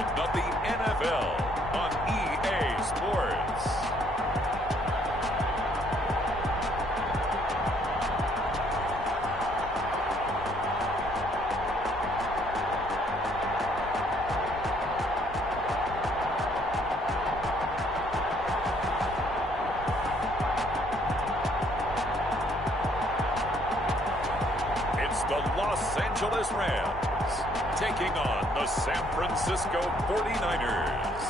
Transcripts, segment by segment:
of the NFL on EA Sports. It's the Los Angeles Rams taking on the San Francisco 49ers.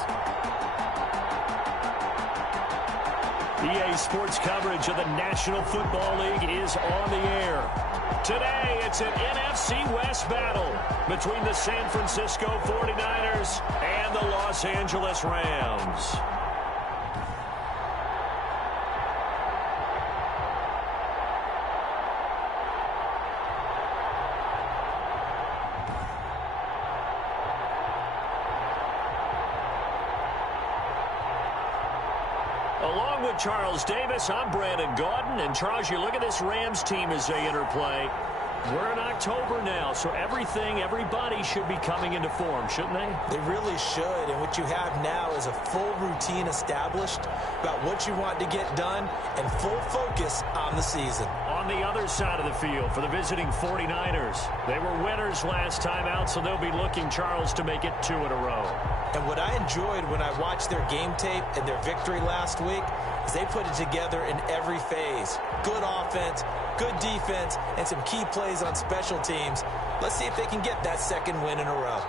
EA Sports coverage of the National Football League is on the air. Today, it's an NFC West battle between the San Francisco 49ers and the Los Angeles Rams. Along with Charles Davis, I'm Brandon Gaudin. And Charles, you look at this Rams team as they interplay. We're in October now, so everybody should be coming into form, shouldn't they? They really should, and what you have now is a full routine established about what you want to get done and full focus on the season. On the other side of the field for the visiting 49ers, they were winners last time out, so they'll be looking, Charles, to make it 2 in a row. And what I enjoyed when I watched their game tape and their victory last week is they put it together in every phase. Good offense, good defense, and some key plays on special teams. Let's see if they can get that second win in a row.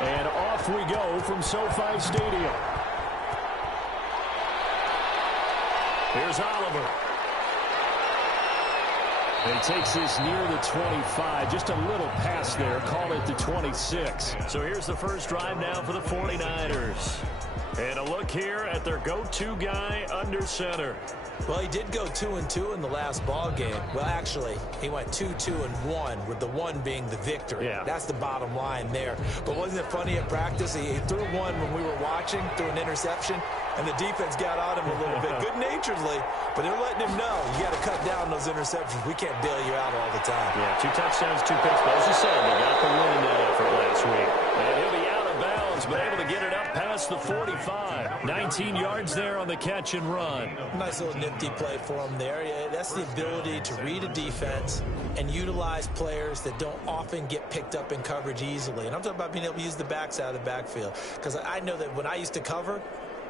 And off we go from SoFi Stadium. Here's Oliver. And he takes this near the 25. Just a little pass there. Call it the 26. So here's the first drive now for the 49ers. And a look here at their go-to guy under center. Well, he did go 2-2 in the last ball game. Well, actually, he went 2-2-1, with the 1 being the victory. Yeah. That's the bottom line there. But wasn't it funny at practice? He threw one when we were watching, threw an interception, and the defense got on him a little bit, good-naturedly. But they're letting him know, you got to cut down those interceptions. We can't bail you out all the time. Yeah, 2 touchdowns, 2 picks. But as you said, they got the win in that effort last week. And he'll be out of bounds, but able to get it up past the 45. 19 yards there on the catch and run. Nice little nifty play for him there. Yeah, that's the ability to read a defense and utilize players that don't often get picked up in coverage easily. And I'm talking about being able to use the backside of the backfield. Because I know that when I used to cover,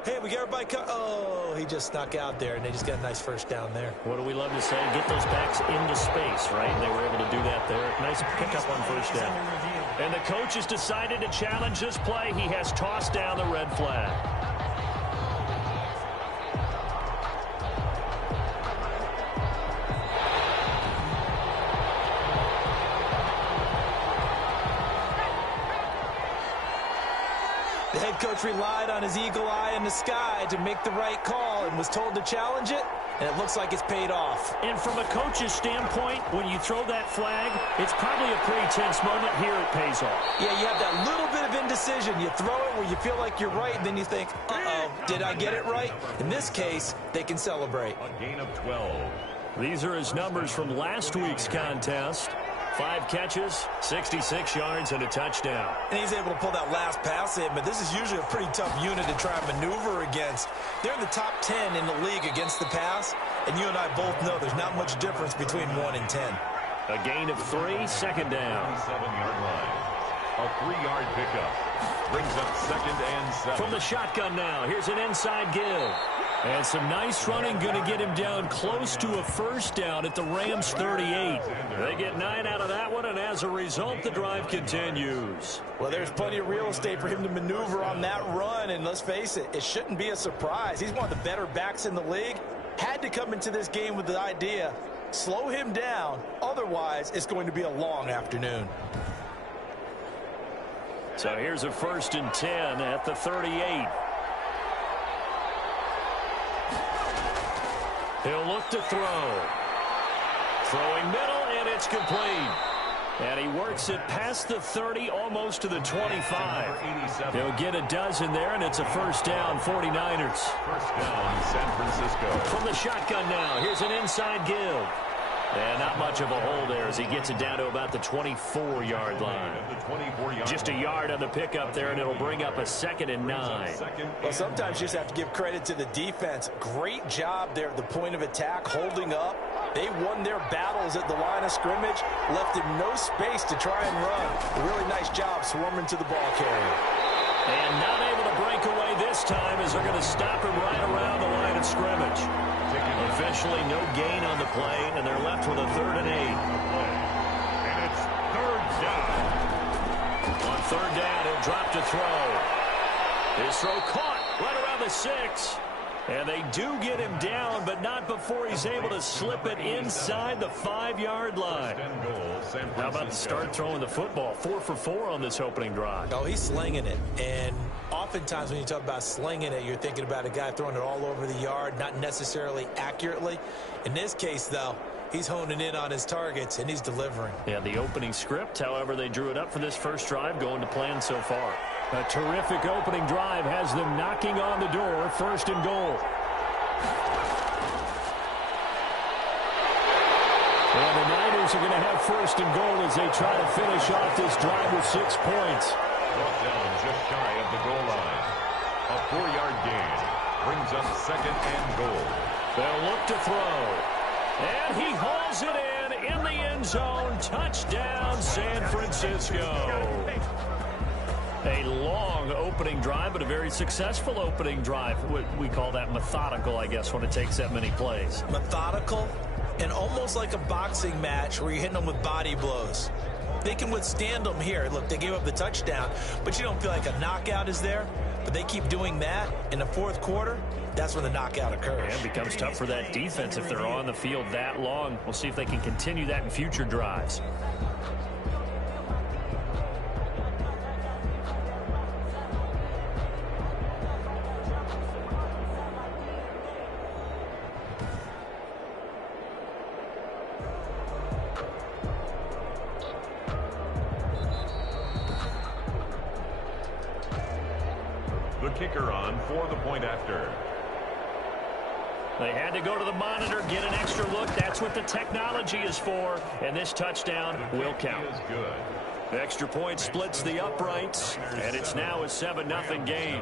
hey, we got everybody oh, he just snuck out there, and they just got a nice first down there. What do we love to say? Get those backs into space, right? And they were able to do that there. Nice pickup on first down. And the coach has decided to challenge this play. He has tossed down the red flag. The head coach relied on his eagle eye in the sky to make the right call and was told to challenge it, and it looks like it's paid off. And from a coach's standpoint, when you throw that flag, it's probably a pretty tense moment. Here it pays off. Yeah, you have that little bit of indecision. You throw it where you feel like you're right, and then you think, uh-oh, did I get it right? In this case, they can celebrate. A gain of 12. These are his numbers from last week's contest. 5 catches, 66 yards, and a touchdown. And he's able to pull that last pass in, but this is usually a pretty tough unit to try and maneuver against. They're in the top 10 in the league against the pass, and you and I both know there's not much difference between 1 and 10. A gain of 3, second down. 7-yard line. A 3-yard pickup. Brings up 2nd and 7. From the shotgun now, here's an inside give. And some nice running, going to get him down close to a first down at the Rams 38. They get 9 out of that one, and as a result, the drive continues. Well, there's plenty of real estate for him to maneuver on that run, and let's face it, it shouldn't be a surprise. He's one of the better backs in the league. Had to come into this game with the idea, slow him down, otherwise it's going to be a long afternoon. So here's a 1st and 10 at the 38. He'll look to throw. Throwing middle, and it's complete. And he works it past the 30, almost to the 25. He'll get a dozen there, and it's a first down, 49ers. First down, San Francisco. From the shotgun now, here's an inside give. And not much of a hole there as he gets it down to about the 24-yard line. Just a yard on the pickup there, and it'll bring up a 2nd and 9. Well, sometimes you just have to give credit to the defense. Great job there at the point of attack, holding up. They won their battles at the line of scrimmage, left him no space to try and run. A really nice job swarming to the ball carrier. And not able to break away this time as they're going to stop him right around the line of scrimmage. Officially no gain on the play, and they're left with a 3rd and 8. And it's 3rd down. On 3rd down, he'll drop to throw. His throw caught right around the 6. And they do get him down, but not before he's able to slip it inside the 5-yard line. How about to start throwing the football? 4 for 4 on this opening drive. Oh, he's slinging it. And oftentimes when you talk about slinging it, you're thinking about a guy throwing it all over the yard, not necessarily accurately. In this case, though, he's honing in on his targets, and he's delivering. Yeah, the opening script, however, they drew it up for this first drive, going to plan so far. A terrific opening drive has them knocking on the door, 1st and goal. And the Niners are going to have 1st and goal as they try to finish off this drive with 6 points. Brought down just shy of the goal line. A 4-yard gain brings up 2nd and goal. They'll look to throw. And he hauls it in the end zone. Touchdown, San Francisco. A long opening drive, but a very successful opening drive. We call that methodical, I guess, when it takes that many plays. Methodical and almost like a boxing match where you're hitting them with body blows. They can withstand them here. Look, they gave up the touchdown, but you don't feel like a knockout is there. But they keep doing that in the 4th quarter. That's when the knockout occurs. And it becomes tough for that defense if they're on the field that long. We'll see if they can continue that in future drives. The kicker on for the point after. They had to go to the monitor, get an extra look. That's what the technology is for. And this touchdown will count. Is good. The extra point splits the uprights, and it's now a 7-0 game.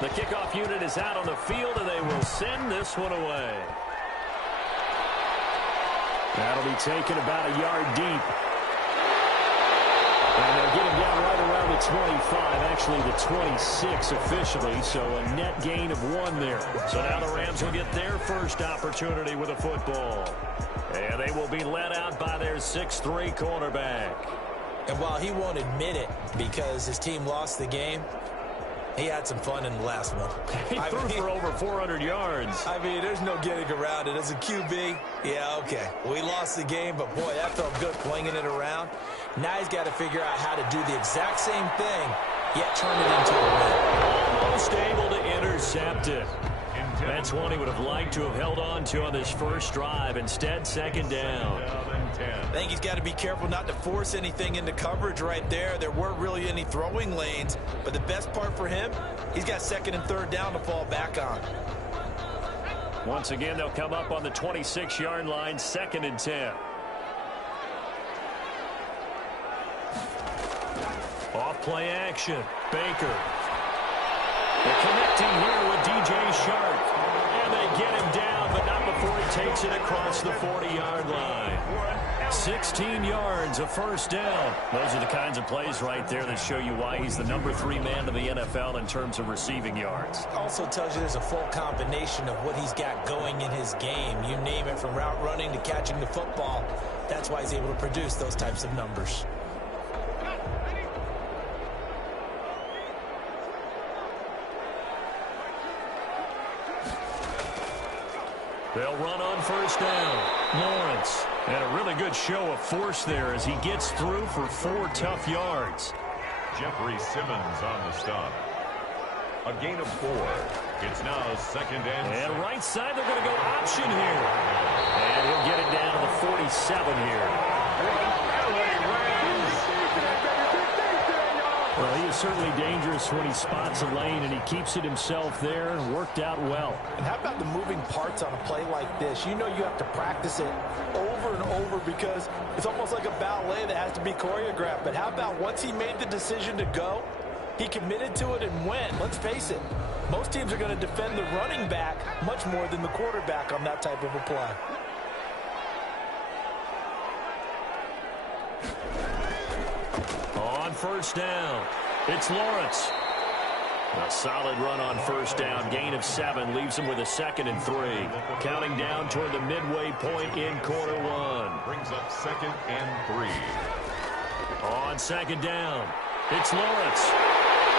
The kickoff unit is out on the field, and they will send this one away. That'll be taken about a yard deep. And they'll get him down right around the 25, actually the 26 officially, so a net gain of 1 there. So now the Rams will get their first opportunity with a football. And they will be led out by their 6'3" cornerback. And while he won't admit it because his team lost the game, he had some fun in the last one. He threw for over 400 yards. I mean, there's no getting around it. As a QB, yeah, okay. We lost the game, but boy, that felt good flinging it around. Now he's got to figure out how to do the exact same thing, yet turn it into a win. Almost able to intercept it. That's one he would have liked to have held on to on this first drive. Instead, 2nd down. I think he's got to be careful not to force anything into coverage right there. There weren't really any throwing lanes, but the best part for him, he's got 2nd and 3rd down to fall back on. Once again, they'll come up on the 26-yard line, 2nd and 10. Off-play action. Baker. They're connecting here with DJ Shark. And they get him down, but not before he takes it across the 40-yard line. 16 yards, a first down. Those are the kinds of plays right there that show you why he's the number 3 man in the NFL in terms of receiving yards. Also tells you there's a full combination of what he's got going in his game. You name it, from route running to catching the football. That's why he's able to produce those types of numbers. They'll run on first down. Lawrence. And a really good show of force there as he gets through for 4 tough yards. Jeffrey Simmons on the stop. A gain of 4. It's now 2nd and 6. And right side, they're going to go option here. And he'll get it down to the 47 here. Well, he is certainly dangerous when he spots a lane, and he keeps it himself there and worked out well. And how about the moving parts on a play like this? You know you have to practice it over and over because it's almost like a ballet that has to be choreographed. But how about once he made the decision to go, he committed to it and went. Let's face it, most teams are going to defend the running back much more than the quarterback on that type of a play. On first down, it's Lawrence. A solid run on first down, gain of 7, leaves him with a 2nd and 3. Counting down toward the midway point in quarter 1. Brings up 2nd and 3. On 2nd down, it's Lawrence.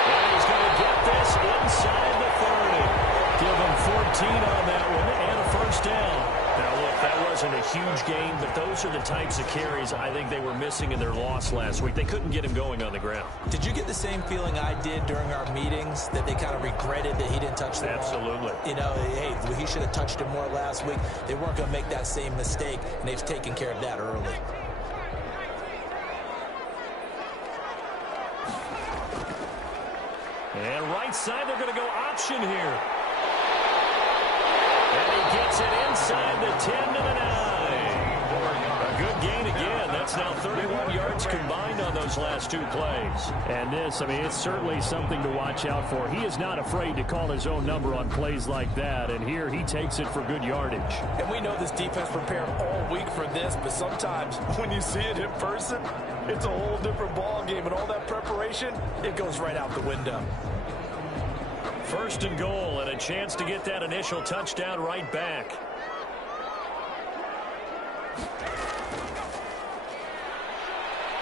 And he's going to get this inside the 30. Give him 14 on that one and a first down. Now, look, that wasn't a huge gain, but those are the types of carries I think they were missing in their loss last week. They couldn't get him going on the ground. Did you get the same feeling I did during our meetings, that they kind of regretted that he didn't touch the ball? Absolutely. You know, hey, he should have touched it more last week. They weren't going to make that same mistake, and they've taken care of that early. And right side, they're going to go option here. And he gets it inside the 10 to the 9. A good gain again. That's now 31 yards combined on those last 2 plays. And this, I mean, it's certainly something to watch out for. He is not afraid to call his own number on plays like that. And here he takes it for good yardage. And we know this defense prepared all week for this, but sometimes when you see it in person, it's a whole different ball game. And all that preparation, it goes right out the window. 1st and goal, and a chance to get that initial touchdown right back.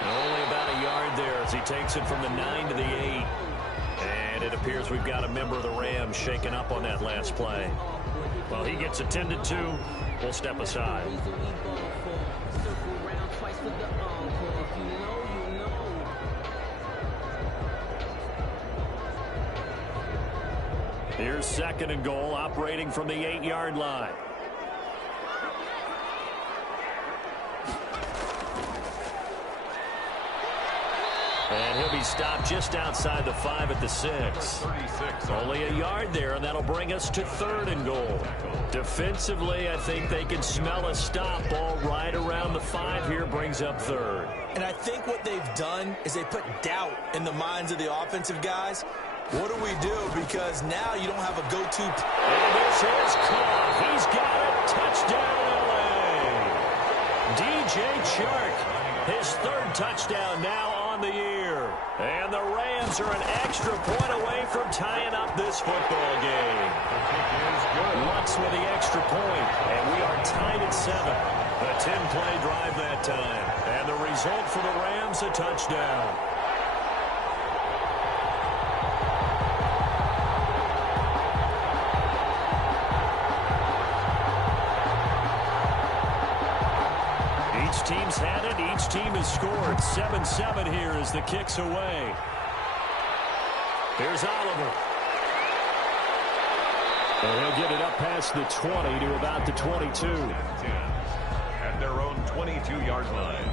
Only about a yard there as he takes it from the 9 to the 8. And it appears we've got a member of the Rams shaken up on that last play. Well, he gets attended to. We'll step aside. Here's 2nd and goal, operating from the 8-yard line. And he'll be stopped just outside the 5 at the 6. Only a yard there, and that'll bring us to 3rd and goal. Defensively, I think they can smell a stop. Ball right around the 5 here, brings up 3rd. And I think what they've done is they put doubt in the minds of the offensive guys. What do we do? Because now you don't have a go-to. And this is caught. He's got it. Touchdown, L.A. DJ Chark, his 3rd touchdown now on the year. And the Rams are an extra point away from tying up this football game. Lutz with the extra point, and we are tied at 7. A 10-play drive that time. And the result for the Rams, a touchdown. Each team's had it. Each team has scored. 7-7 here as the kick's away. Here's Oliver. And he'll get it up past the 20 to about the 22. At their own 22-yard line.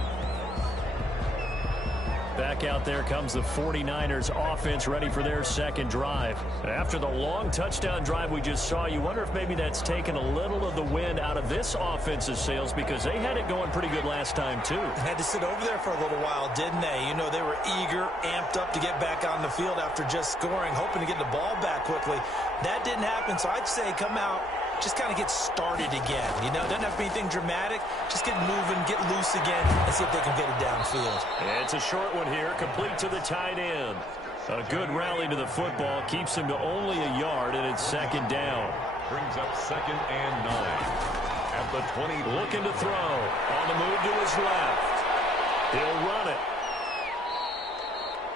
Back out there comes the 49ers offense, ready for their 2nd drive. After the long touchdown drive we just saw, you wonder if maybe that's taken a little of the wind out of this offense's sails, because they had it going pretty good last time too. Had to sit over there for a little while, didn't they? You know, they were eager, amped up to get back on the field after just scoring, hoping to get the ball back quickly. That didn't happen, so I'd say come out, just kind of get started again. You know, it doesn't have to be anything dramatic. Just get moving, get loose again, and see if they can get it downfield. It's a short one here, complete to the tight end. A good rally to the football, keeps him to only a yard, and it's 2nd down. Brings up 2nd and 9. At the 20. Looking to throw. On the move to his left. He'll run it.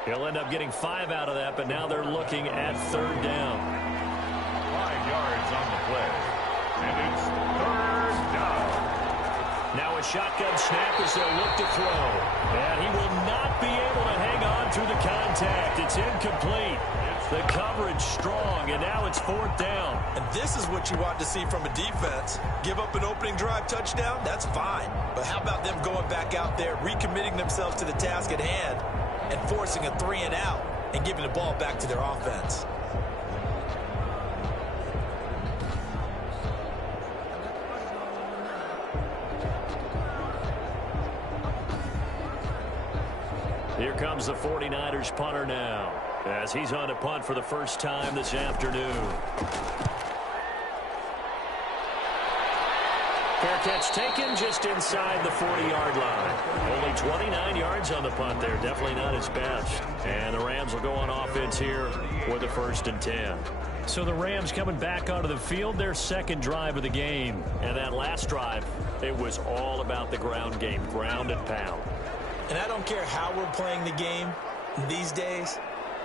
He'll end up getting 5 out of that, but now they're looking at 3rd down. 5 yards on the play. And it's 3rd down. Now a shotgun snap as they'll look to throw. And he will not be able to hang on through the contact. It's incomplete. It's The coverage strong, and now it's 4th down. And this is what you want to see from a defense. Give up an opening drive touchdown, that's fine. But how about them going back out there, recommitting themselves to the task at hand, and forcing a 3 and out, and giving the ball back to their offense. Here comes the 49ers punter now, as he's on to punt for the first time this afternoon. Fair catch taken just inside the 40-yard line. Only 29 yards on the punt there. Definitely not his best. And the Rams will go on offense here for the 1st and 10. So the Rams coming back onto the field, their second drive of the game. And that last drive, it was all about the ground game, ground and pound. And I don't care how we're playing the game these days,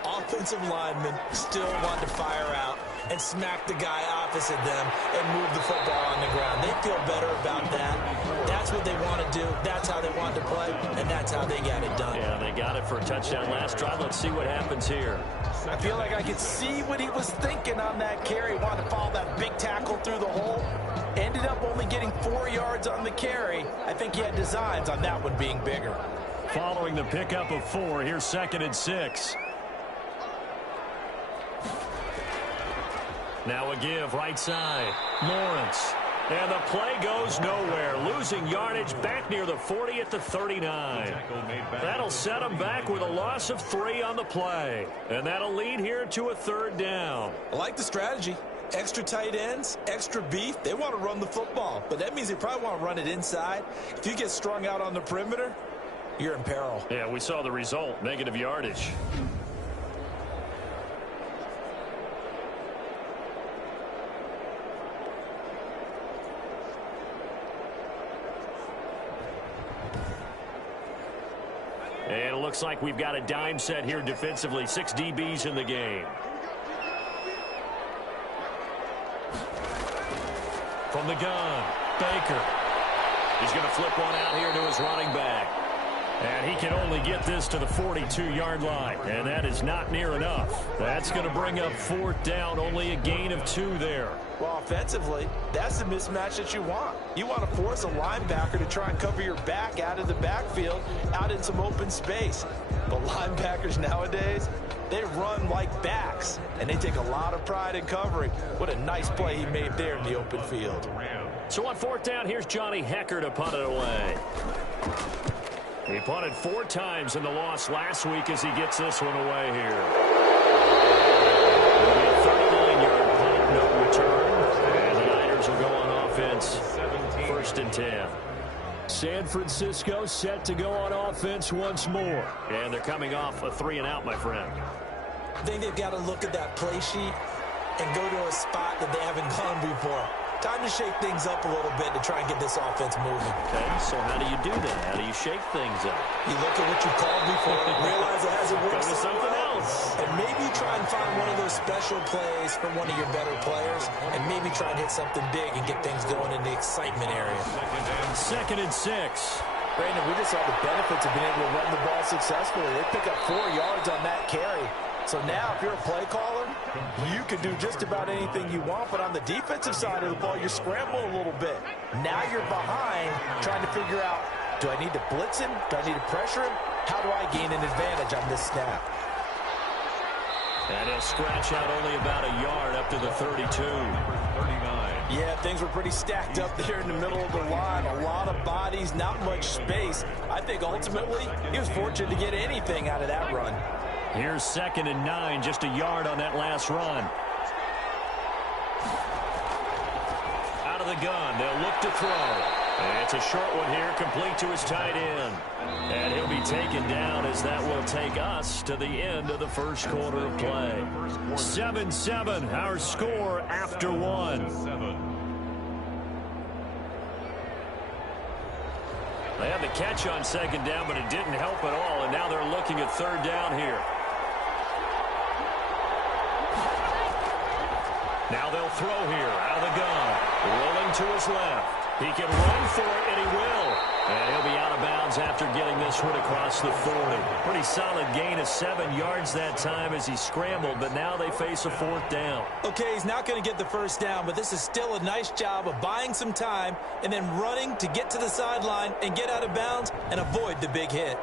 offensive linemen still want to fire out and smack the guy opposite them and move the football on the ground. They feel better about that. That's what they want to do. That's how they want to play, and that's how they got it done. Yeah, they got it for a touchdown last drive. Let's see what happens here. I feel like I could see what he was thinking on that carry. Wanted to follow that big tackle through the hole. Ended up only getting 4 yards on the carry. I think he had designs on that one being bigger. Following the pickup of 4, here's 2nd and 6. Now a give right side. Lawrence. And the play goes nowhere. Losing yardage back near the 40 at the 39. That'll set them back with a loss of 3 on the play. And that'll lead here to a 3rd down. I like the strategy. Extra tight ends, extra beef. They want to run the football, but that means they probably want to run it inside. If you get strung out on the perimeter, you're in peril. Yeah, we saw the result. Negative yardage. And it looks like we've got a dime set here defensively. 6 DBs in the game. From the gun, Baker. He's going to flip one out here to his running back. And he can only get this to the 42-yard line. And that is not near enough. That's going to bring up 4th down. Only a gain of 2 there. Well, offensively, that's the mismatch that you want. You want to force a linebacker to try and cover your back out of the backfield, out in some open space. But linebackers nowadays, they run like backs, and they take a lot of pride in covering. What a nice play he made there in the open field. So on 4th down, here's Johnny Hecker to punt it away. He punted 4 times in the loss last week as he gets this one away here. It'll be a 39-yard punt, no return. And the Niners will go on offense, 1st and 10. San Francisco set to go on offense once more. And they're coming off a 3 and out, my friend. I think they've got to look at that play sheet and go to a spot that they haven't gone before. Time to shake things up a little bit to try and get this offense moving. Okay, so how do you do that? How do you shake things up? You look at what you called before, realize it hasn't worked Go to something else. and maybe try and find one of those special plays from one of your better players, and maybe try and hit something big and get things going in the excitement area. 2nd and 6. Brandon, we just saw the benefits of being able to run the ball successfully. They pick up 4 yards on that carry. So now, if you're a play caller, you can do just about anything you want. But on the defensive side of the ball, you scramble a little bit. Now you're behind, trying to figure out, do I need to blitz him? Do I need to pressure him? How do I gain an advantage on this snap? And he'll scratch out only about a yard up to the 32. 39. Yeah, things were pretty stacked up there in the middle of the line. A lot of bodies, not much space. I think ultimately he was fortunate to get anything out of that run. Here's 2nd and 9, just a yard on that last run. Out of the gun, they'll look to throw. And it's a short one here, complete to his tight end. And he'll be taken down as that will take us to the end of the first quarter of play. 7-7, our score after 1. They had the catch on 2nd down, but it didn't help at all. And now they're looking at 3rd down here. Now they'll throw here out of the gun. Rolling to his left. He can run for it, and he will. And he'll be out of bounds after getting this one across the 40. Pretty solid gain of 7 yards that time as he scrambled, but now they face a 4th down. Okay, he's not going to get the first down, but this is still a nice job of buying some time and then running to get to the sideline and get out of bounds and avoid the big hit.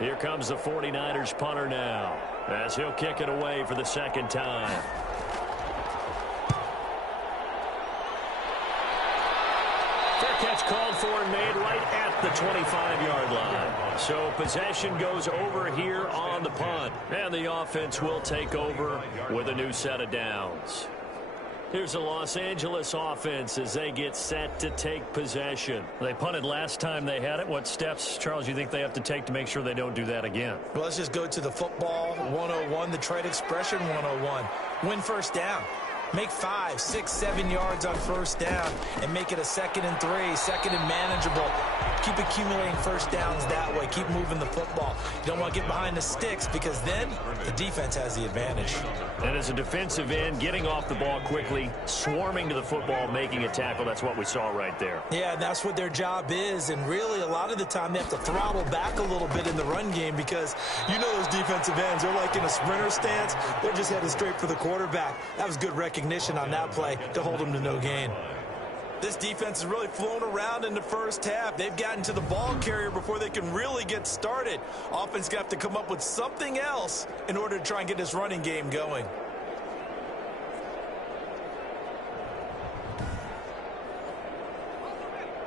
Here comes the 49ers punter now, as he'll kick it away for the 2nd time. Fair catch called for and made right at the 25-yard line. So possession goes over here on the punt, and the offense will take over with a new set of downs. Here's the Los Angeles offense as they get set to take possession. They punted last time they had it. What steps, Charles, you think they have to take to make sure they don't do that again? Well, let's just go to the football 101, the trade expression 101. Win first down. Make 5, 6, 7 yards on first down and make it a 2nd and 3, 2nd and manageable. Keep accumulating first downs that way. Keep moving the football. You don't want to get behind the sticks because then the defense has the advantage. And as a defensive end, getting off the ball quickly, swarming to the football, making a tackle, that's what we saw right there. Yeah, that's what their job is. And really, a lot of the time, they have to throttle back a little bit in the run game because you know those defensive ends, they're like in a sprinter stance. They're just headed straight for the quarterback. That was good recognition on that play to hold them to no gain. This defense has really flown around in the first half. They've gotten to the ball carrier before they can really get started. Offense going to have to come up with something else in order to try and get this running game going.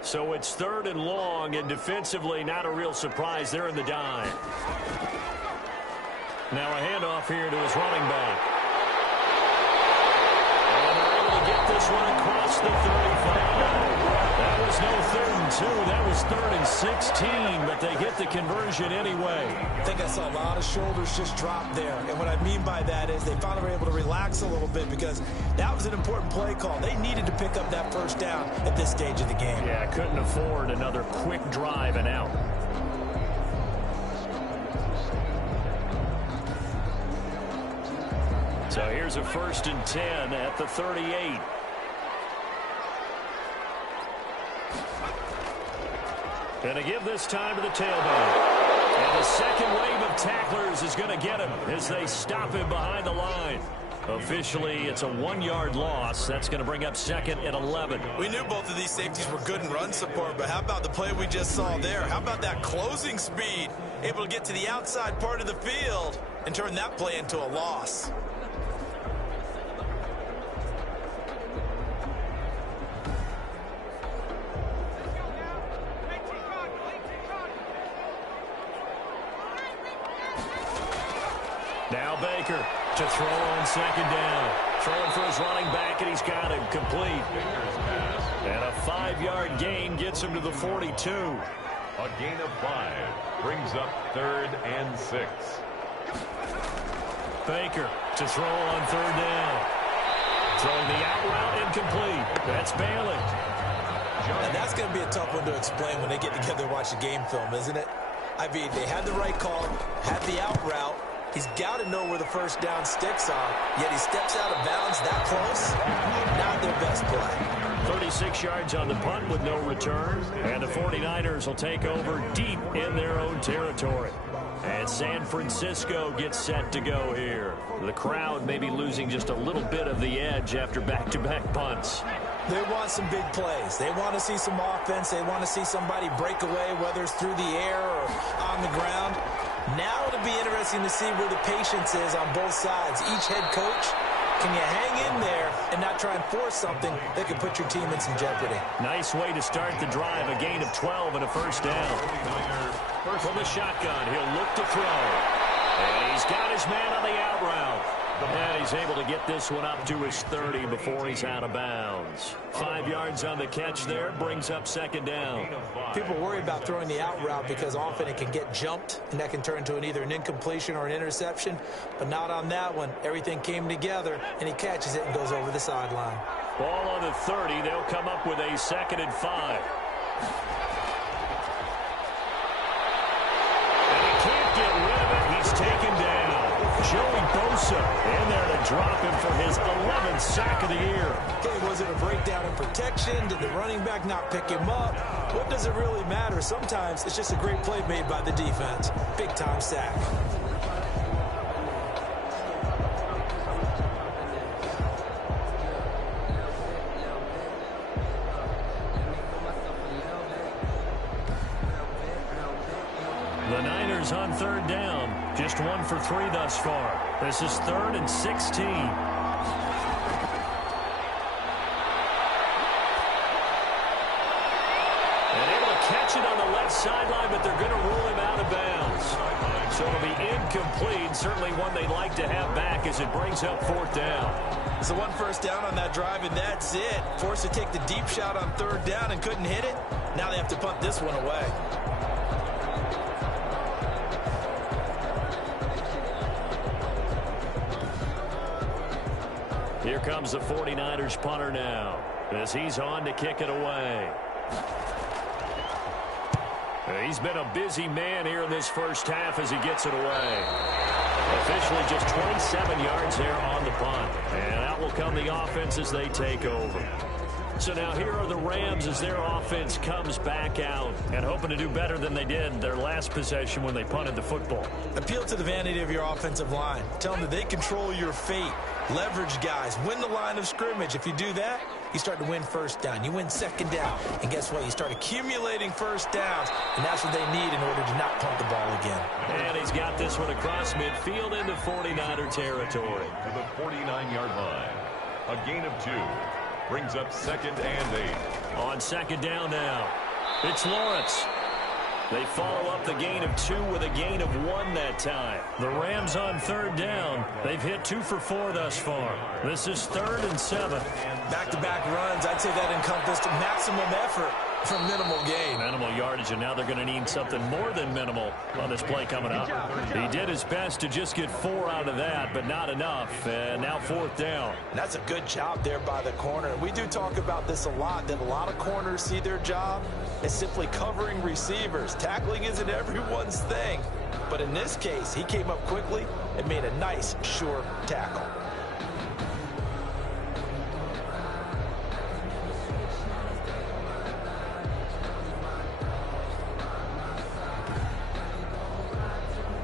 So it's 3rd and long, and defensively not a real surprise. They're in the dime. Now a handoff here to his running back. Get this one across the 35. That was no 3rd and 2. That was 3rd and 16, but they get the conversion anyway. I think I saw a lot of shoulders just drop there. And what I mean by that is they finally were able to relax a little bit because that was an important play call. They needed to pick up that first down at this stage of the game. Yeah, couldn't afford another quick drive and out. So here's a 1st and 10 at the 38. Gonna give this time to the tailback. And the second wave of tacklers is gonna get him as they stop him behind the line. Officially, it's a 1-yard loss. That's going to bring up 2nd and 11. We knew both of these safeties were good in run support, but how about the play we just saw there? How about that closing speed? Able to get to the outside part of the field and turn that play into a loss. Now Baker to throw on 2nd down. Throwing for his running back, and he's got him complete. And a 5-yard gain gets him to the 42. A gain of 5 brings up 3rd and 6. Baker to throw on 3rd down. Throwing the out route incomplete. That's Bailey. And that's going to be a tough one to explain when they get together and watch the game film, isn't it? I mean, they had the right call, had the out route. He's got to know where the first down sticks are, yet he steps out of bounds that close. Not their best play. 36 yards on the punt with no return, and the 49ers will take over deep in their own territory. And San Francisco gets set to go here. The crowd may be losing just a little bit of the edge after back-to-back punts. They want some big plays. They want to see some offense. They want to see somebody break away, whether it's through the air or on the ground. Now it'll be interesting to see where the patience is on both sides. Each head coach, can you hang in there and not try and force something that could put your team in some jeopardy? Nice way to start the drive, a gain of 12 and a first down. From the shotgun, he'll look to throw. And he's got his man on the out route. And he's able to get this one up to his 30 before he's out of bounds. 5 yards on the catch there, brings up 2nd down. People worry about throwing the out route because often it can get jumped, and that can turn into either an incompletion or an interception. But not on that one. Everything came together, and he catches it and goes over the sideline. Ball on the 30. They'll come up with a 2nd and 5. And he can't get rid of it. He's taken down. Joey Bosa in there to drop him for his 11th sack of the year. Okay, was it a breakdown in protection? Did the running back not pick him up? What does it really matter? Sometimes it's just a great play made by the defense. Big-time sack. The Niners on 3rd down. Just 1 for 3 thus far. This is 3rd and 16. And able to catch it on the left sideline, but they're going to rule him out of bounds. So it'll be incomplete. Certainly one they'd like to have back as it brings up 4th down. So 1 first down on that drive, and that's it. Forced to take the deep shot on 3rd down and couldn't hit it. Now they have to punt this one away. Here comes the 49ers punter now as he's on to kick it away. He's been a busy man here in this first half as he gets it away. Officially just 27 yards there on the punt. And out will come the offense as they take over. So now here are the Rams as their offense comes back out and hoping to do better than they did their last possession when they punted the football. Appeal to the vanity of your offensive line. Tell them that they control your fate. Leverage guys. Win the line of scrimmage. If you do that, you start to win 1st down. You win 2nd down. And guess what? You start accumulating 1st downs. And that's what they need in order to not punt the ball again. And he's got this one across midfield into 49er territory. To the 49-yard line. A gain of 2. Brings up 2nd and 8. On 2nd down now. It's Lawrence. They follow up the gain of 2 with a gain of 1 that time. The Rams on 3rd down. They've hit 2 for 4 thus far. This is 3rd and 7. Back-to-back runs. I'd say that encompassed maximum effort for minimal gain. Minimal yardage, and now they're going to need something more than minimal on this play coming up. He did his best to just get 4 out of that, but not enough. And now 4th down. And that's a good job there by the corner. We do talk about this a lot, that a lot of corners see their job as simply covering receivers. Tackling isn't everyone's thing. But in this case, he came up quickly and made a nice, sure tackle.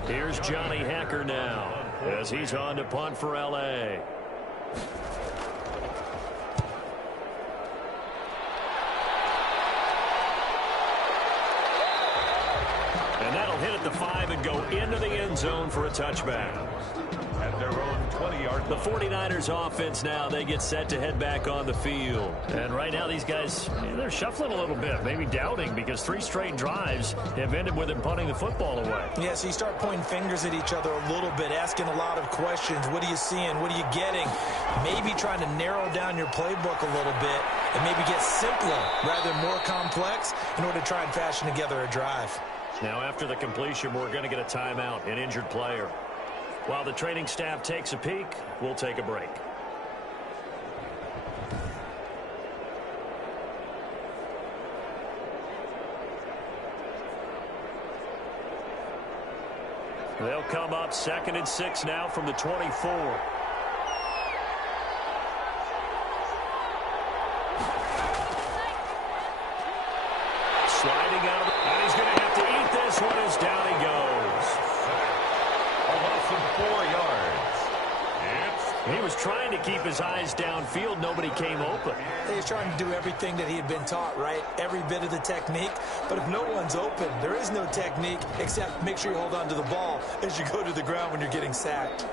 Here's Johnny Hacker now as he's on to punt for L.A. And that'll hit at the 5 and go into the end zone for a touchback. At their own 20-yard line. The 49ers offense now, they get set to head back on the field. And right now these guys, they're shuffling a little bit, maybe doubting, because 3 straight drives have ended with them punting the football away. Yeah, so you start pointing fingers at each other a little bit, asking a lot of questions. What are you seeing? What are you getting? Maybe trying to narrow down your playbook a little bit and maybe get simpler rather than more complex in order to try and fashion together a drive. Now after the completion, we're going to get a timeout, an injured player. While the training staff takes a peek, we'll take a break. They'll come up 2nd and 6 now from the 24. Sliding out of the... And he's going to have to eat this one as down he goes. A loss of 4 yards. He was trying to keep his eyes downfield. Nobody came open. He was trying to do everything that he had been taught, right? Every bit of the technique. But if no one's open, there is no technique except make sure you hold on to the ball as you go to the ground when you're getting sacked.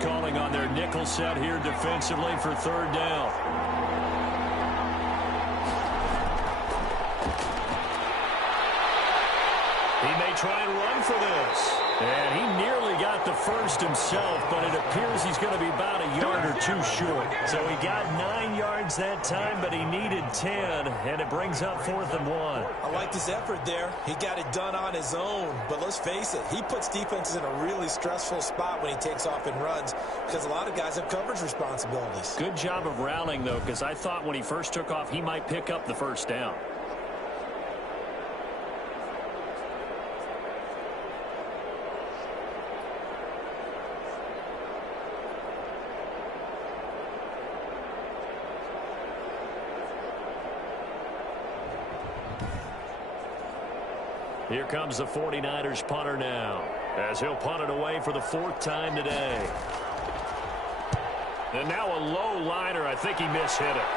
Calling on their nickel set here defensively for 3rd down. He may try and run for this. And he nearly got got the first himself, but it appears he's going to be about a yard or two short. So he got 9 yards that time, but he needed 10, and it brings up 4th and 1. I like his effort there. He got it done on his own. But let's face it, he puts defenses in a really stressful spot when he takes off and runs because a lot of guys have coverage responsibilities. Good job of rallying, though, because I thought when he first took off, he might pick up the first down. Here comes the 49ers punter now, as he'll punt it away for the 4th time today. And now a low liner. I think he mishit it.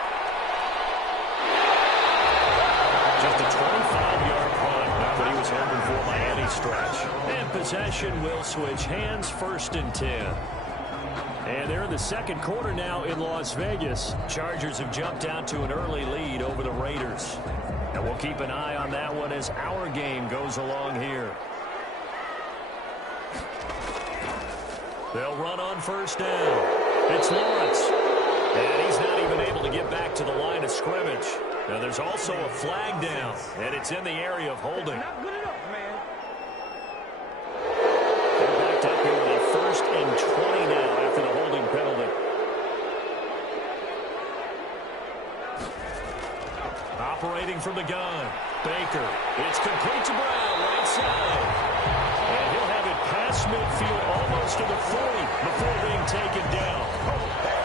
Just a 25-yard punt. Not what he was hoping for by any stretch. And possession will switch hands, 1st and 10. And they're in the 2nd quarter now in Las Vegas. Chargers have jumped out to an early lead over the Raiders. And we'll keep an eye on that one as our game goes along here. They'll run on 1st down. It's Lawrence. And he's not even able to get back to the line of scrimmage. Now there's also a flag down, and it's in the area of holding. They're backed up here with a 1st and 20 now after the holding penalty. Operating from the gun, Baker. It's complete to Brown, right side. And he'll have it past midfield almost to the 40 before being taken down.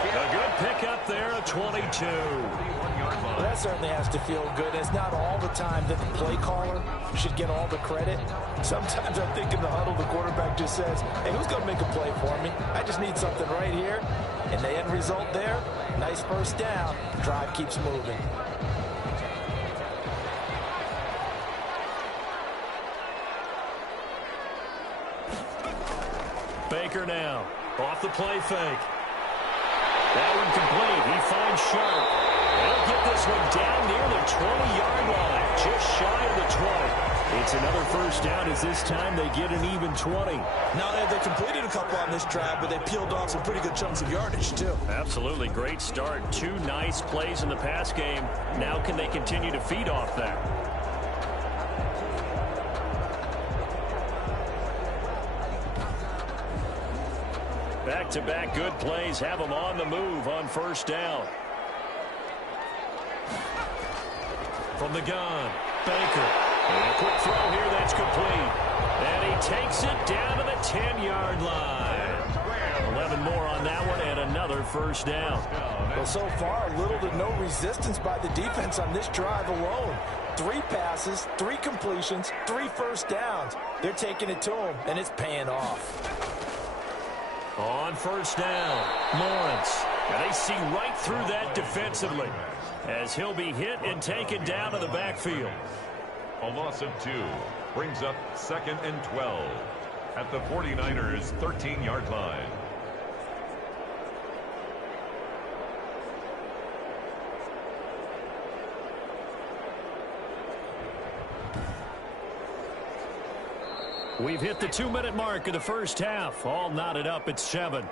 A good pickup there, a 22. Well, that certainly has to feel good. It's not all the time that the play caller should get all the credit. Sometimes I think in the huddle, the quarterback just says, hey, who's going to make a play for me? I just need something right here. And the end result there, nice 1st down. Drive keeps moving. Baker now, off the play fake. That one complete. He finds Sharp. They'll get this one down near the 20-yard line, just shy of the 20. It's another 1st down as this time they get an even 20. Not only have they completed a couple on this drive, but they peeled off some pretty good chunks of yardage, too. Absolutely. Great start. 2 nice plays in the pass game. Now can they continue to feed off that? Back-to-back good plays have them on the move on 1st down. From the gun, Baker. And a quick throw here that's complete. And he takes it down to the 10-yard line. 11 more on that one and another 1st down. Well, so far, little to no resistance by the defense on this drive alone. 3 passes, 3 completions, 3 1st downs. They're taking it to him, and it's paying off. On 1st down, Lawrence. And they see right through that defensively as he'll be hit and taken down to the backfield. A loss of 2 brings up 2nd and 12 at the 49ers' 13-yard line. We've hit the 2-minute mark of the 1st half. All knotted up at 7.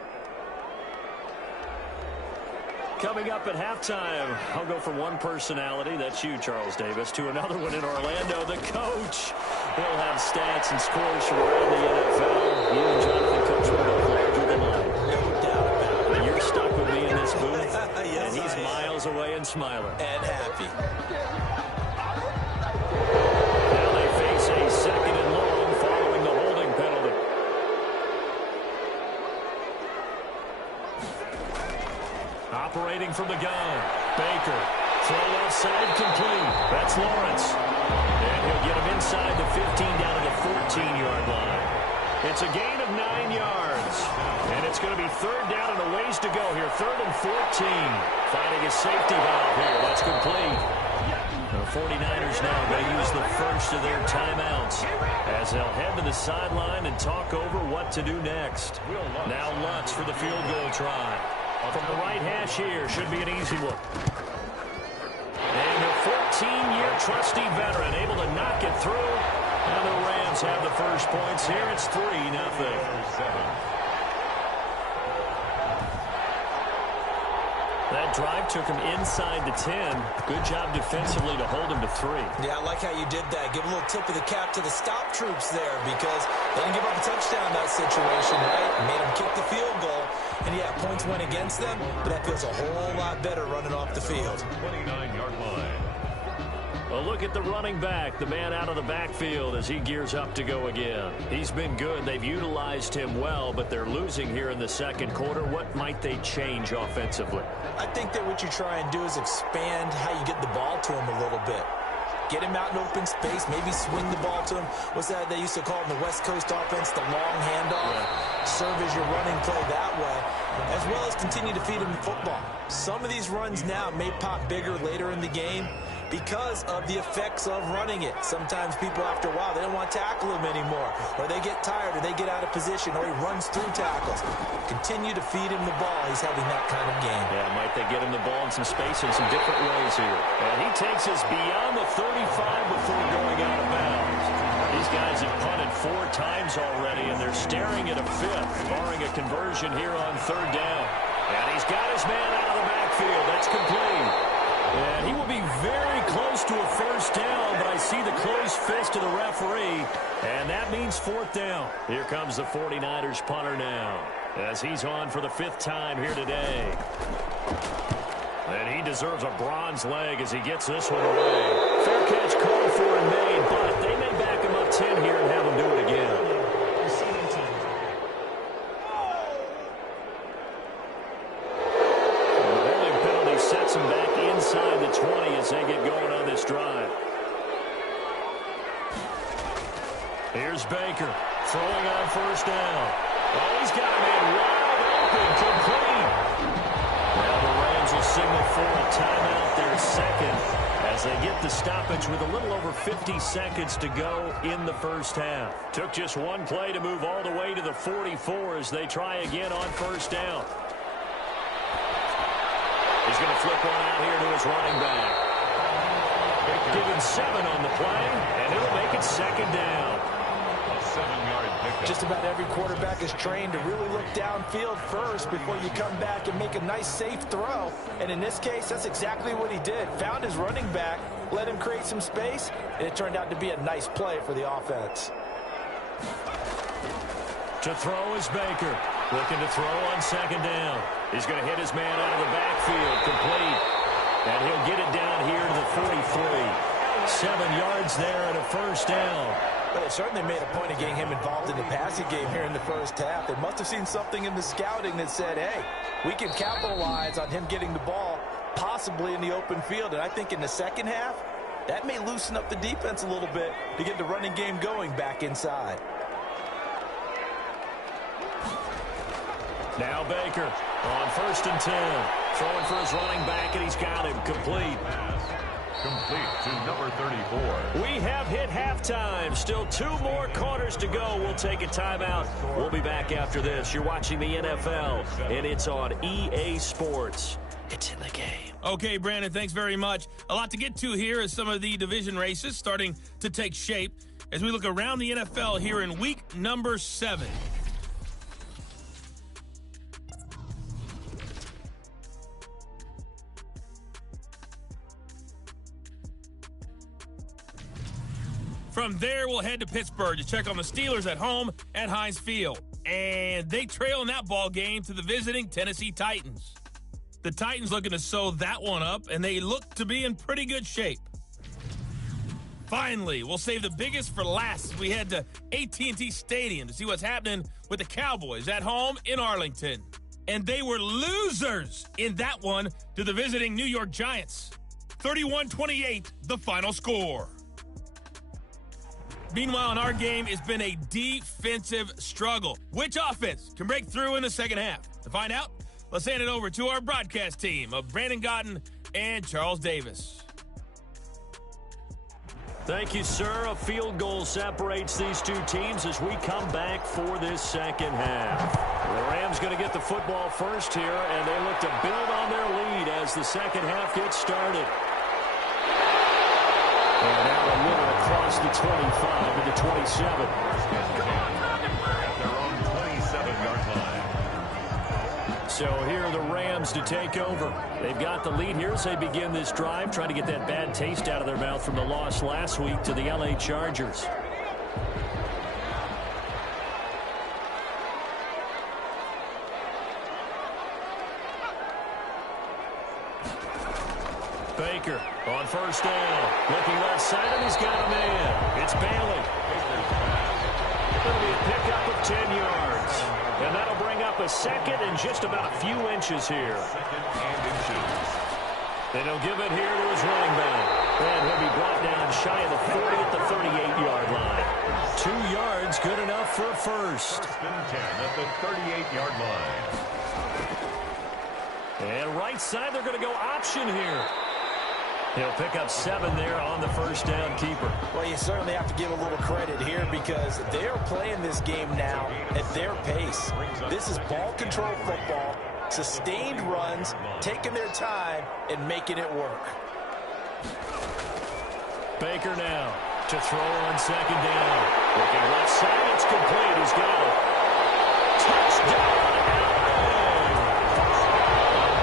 Coming up at halftime, I'll go from one personality, that's you, Charles Davis, to another one in Orlando. The coach will have stats and scores from around the NFL. You and Jonathan, Coach, will go larger than life. No doubt about it. And you're stuck with me in this booth, Yes, and he's I am. miles away and smiling. And happy. Now they face a 2nd and long following the holding penalty. Operating from the gun, Baker. Throw left side complete. That's Lawrence. And he'll get him inside the 15 down to the 14-yard line. It's a gain of 9 yards. And it's going to be 3rd down and a ways to go here. 3rd and 14. Finding a safety valve here. That's complete. The 49ers now going to use the first of their timeouts as they'll head to the sideline and talk over what to do next. Now Lutz for the field goal try. From the right hash here, should be an easy one. And the 14-year trusty veteran able to knock it through. And the Rams have the first points here. It's 3-0. That drive took him inside the 10. Good job defensively to hold him to 3. Yeah, I like how you did that. Give a little tip of the cap to the stop troops there because they didn't give up a touchdown in that situation, right? Made them kick the field goal. And, yeah, points went against them, but that feels a whole lot better running off the field. 29-yard line. A look at the running back, the man out of the backfield as he gears up to go again. He's been good. They've utilized him well, but they're losing here in the second quarter. What might they change offensively? I think that what you try and do is expand how you get the ball to him a little bit. Get him out in open space, maybe swing the ball to him. What's that they used to call in the West Coast offense, the long handoff? Yeah. Serve as your running play that way, as well as continue to feed him the football. Some of these runs now may pop bigger later in the game because of the effects of running it. Sometimes people, after a while, they don't want to tackle him anymore, or they get tired, or they get out of position, or he runs through tackles. Continue to feed him the ball. He's having that kind of game. Yeah, might they get him the ball in some space in some different ways here. And he takes us beyond the 35 before going out of bounds. These guys have punted 4 times already, and they're staring at a 5th, barring a conversion here on 3rd down. And he's got his man out of the backfield. That's complete. And he will be very close to a first down, but I see the closed fist of the referee, and that means 4th down. Here comes the 49ers punter now, as he's on for the 5th time here today. And he deserves a bronze leg as he gets this one away. Fair catch called for and made, but they may back him up 10 here and have him do it again. Sets them back inside the 20 as they get going on this drive. Here's Baker throwing on 1st down. Oh, he's got a man wide open, complete. Now the Rams will signal for a timeout their 2nd as they get the stoppage with a little over 50 seconds to go in the first half. Took just one play to move all the way to the 44 as they try again on 1st down. He's going to flip one out here to his running back. Give him 7 on the play, and he'll make it 2nd down. A 7-yard pickup. Just about every quarterback is trained to really look downfield first before you come back and make a nice, safe throw. And in this case, that's exactly what he did. Found his running back, let him create some space, and it turned out to be a nice play for the offense. To throw is Baker. Looking to throw on 2nd down. He's going to hit his man out of the backfield. Complete. And he'll get it down here to the 43. 7 yards there and a 1st down. But they certainly made a point of getting him involved in the passing game here in the first half. They must have seen something in the scouting that said, hey, we can capitalize on him getting the ball possibly in the open field. And I think in the second half, that may loosen up the defense a little bit to get the running game going back inside. Now Baker on 1st and 10. Throwing for his running back, and he's got him. Complete. Complete to number 34. We have hit halftime. Still 2 more quarters to go. We'll take a timeout. We'll be back after this. You're watching the NFL, and it's on EA Sports. It's in the game. Okay, Brandon, thanks very much. A lot to get to here as some of the division races starting to take shape as we look around the NFL here in week number 7. From there, we'll head to Pittsburgh to check on the Steelers at home at Heinz Field. And they trail in that ball game to the visiting Tennessee Titans. The Titans looking to sew that one up, and they look to be in pretty good shape. Finally, we'll save the biggest for last as we head to AT&T Stadium to see what's happening with the Cowboys at home in Arlington. And they were losers in that one to the visiting New York Giants. 31-28, the final score. Meanwhile, in our game, it's been a defensive struggle. Which offense can break through in the second half? To find out, let's hand it over to our broadcast team of Brandon Gotten and Charles Davis. Thank you, sir. A field goal separates these two teams as we come back for this second half. The Rams going to get the football first here, and they look to build on their lead as the second half gets started. And now a little clock across the 25 to the 27. At their own 27-yard line. So here are the Rams to take over. They've got the lead here as they begin this drive, trying to get that bad taste out of their mouth from the loss last week to the LA Chargers. Baker on first down. Looking left side, and he's got a man. It's Bailey. It'll be a pickup of 10 yards. And that'll bring up a second and just about a few inches here. And he'll give it here to his running back. And he'll be brought down shy of the 40 at the 38-yard line. 2 yards, good enough for a first. First and 10 at the 38-yard line. And right side, they're going to go option here. He'll pick up 7 there on the first down keeper. Well, you certainly have to give a little credit here because they're playing this game now at their pace. This is ball control football, sustained runs, taking their time and making it work. Baker now to throw on second down. Looking left side, it's complete. He's got it. Touchdown, LA!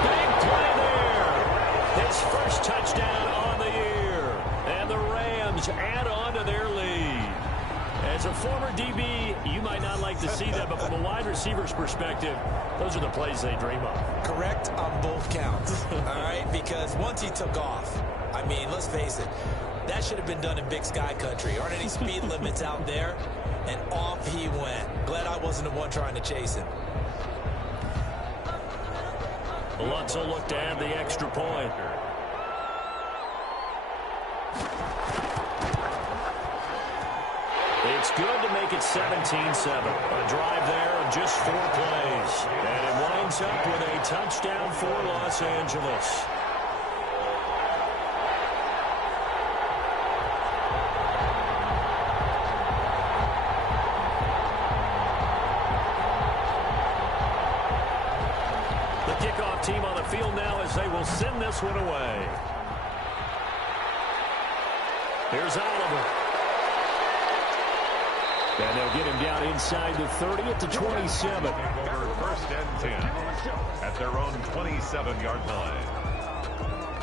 Big play there. His first touchdown on the year. And the Rams add on to their lead. As a former DB, you might not like to see that, but from a wide receiver's perspective, those are the plays they dream of. Correct on both counts, all right? Because once he took off, I mean, let's face it, that should have been done in Big Sky Country. Aren't any speed limits out there? And off he went. Glad I wasn't the one trying to chase him. Lutz will look to add the extra point. It's good to make it 17-7. A drive there of just 4 plays. And it winds up with a touchdown for Los Angeles. The kickoff team on the field now as they will send this one away. Here's Oliver. And they'll get him down inside the 30 at the 27. First and 10 at their own 27-yard line.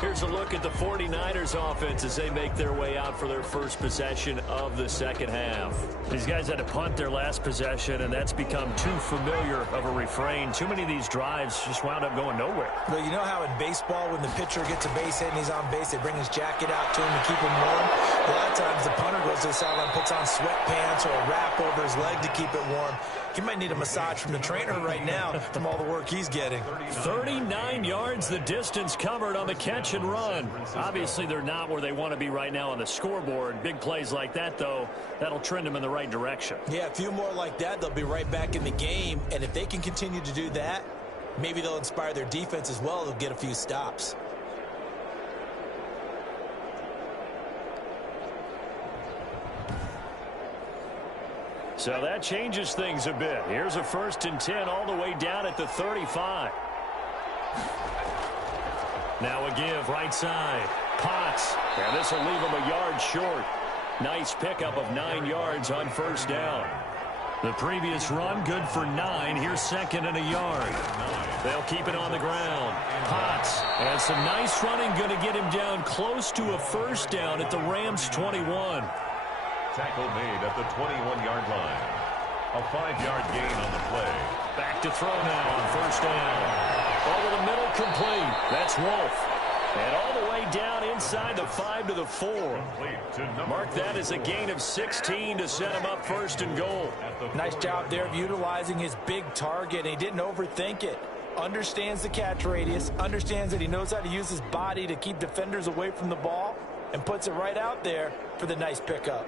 Here's a look at the 49ers offense as they make their way out for their first possession of the second half. These guys had to punt their last possession, and that's become too familiar of a refrain. Too many of these drives just wound up going nowhere. Well, you know how in baseball when the pitcher gets a base hit and he's on base, they bring his jacket out to him to keep him warm? A lot of times the punter goes to the sideline, puts on sweatpants or a wrap over his leg to keep it warm. He might need a massage from the trainer right now from all the work he's getting. 39 yards the distance covered on the catch and run. Obviously, they're not where they want to be right now on the scoreboard. Big plays like that, though, that'll trend them in the right direction. Yeah, a few more like that, they'll be right back in the game. And if they can continue to do that, maybe they'll inspire their defense as well. They'll get a few stops. So that changes things a bit. Here's a first and 10 all the way down at the 35. Now a give right side. Potts. And this will leave him a yard short. Nice pickup of 9 yards on first down. The previous run good for 9. Here's second and a yard. They'll keep it on the ground. Potts. And some nice running going to get him down close to a first down at the Rams 21. Tackle made at the 21-yard line. A 5-yard gain on the play. Back to throw now on first down. Over the middle, complete. That's Wolf. And all the way down inside the 5 to the 4. Mark that as a gain of 16 to set him up first and goal. Nice job there of utilizing his big target. He didn't overthink it. Understands the catch radius. Understands that he knows how to use his body to keep defenders away from the ball. And puts it right out there for the nice pickup.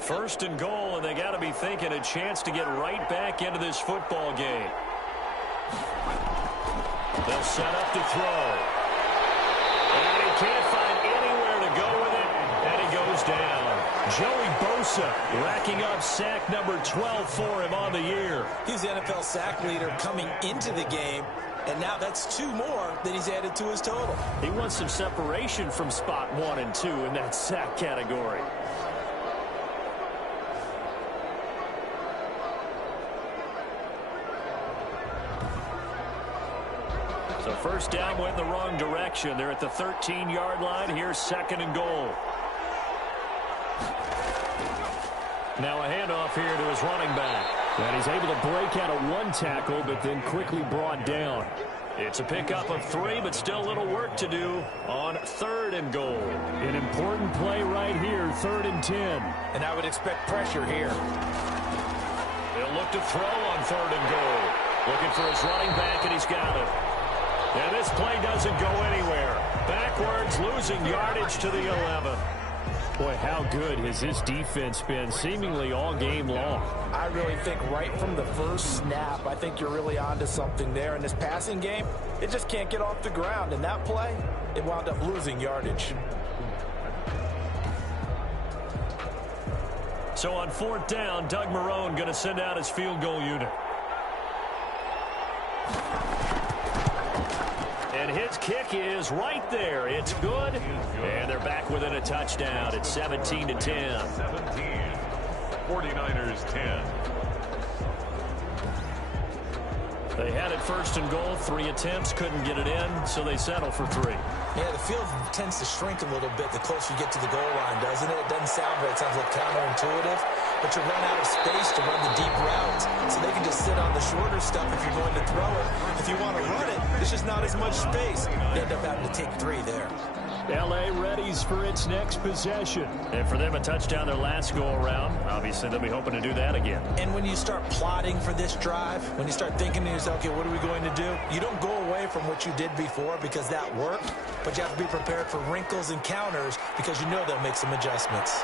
First and goal, and they got to be thinking a chance to get right back into this football game. They'll set up to throw. And he can't find anywhere to go with it, and he goes down. Joey Bosa racking up sack number 12 for him on the year. He's the NFL sack leader coming into the game, And now that's 2 more that he's added to his total. He wants some separation from spot 1 and 2 in that sack category. So first down went in the wrong direction. They're at the 13-yard line. Here's 2nd and goal. Now a handoff here to his running back. And he's able to break out of 1 tackle, but then quickly brought down. It's a pickup of 3, but still a little work to do on 3rd and goal. An important play right here, 3rd and 10. And I would expect pressure here. They'll look to throw on 3rd and goal. Looking for his running back, and he's got it. And this play doesn't go anywhere. Backwards, losing yardage to the 11. Boy, how good has this defense been seemingly all game long? I really think right from the first snap, I think you're really onto something there. In this passing game, it just can't get off the ground. And that play, it wound up losing yardage. So on 4th down, Doug Marrone going to send out his field goal unit. And his kick is right there. It's good. And they're back within a touchdown. It's 17-10. 17. 49ers 10. They had it 1st and goal. 3 attempts. Couldn't get it in, so they settle for 3. Yeah, the field tends to shrink a little bit the closer you get to the goal line, doesn't it? It doesn't sound right. It sounds like counterintuitive. But you run out of space to run the deep routes, so they can just sit on the shorter stuff if you're going to throw it. If you want to run it, there's just not as much space. You end up having to take 3 there. L.A. readies for its next possession. And for them, a touchdown their last go-around. Obviously, they'll be hoping to do that again. And when you start plotting for this drive, when you start thinking to yourself, okay, what are we going to do? You don't go away from what you did before because that worked, but you have to be prepared for wrinkles and counters because you know they'll make some adjustments.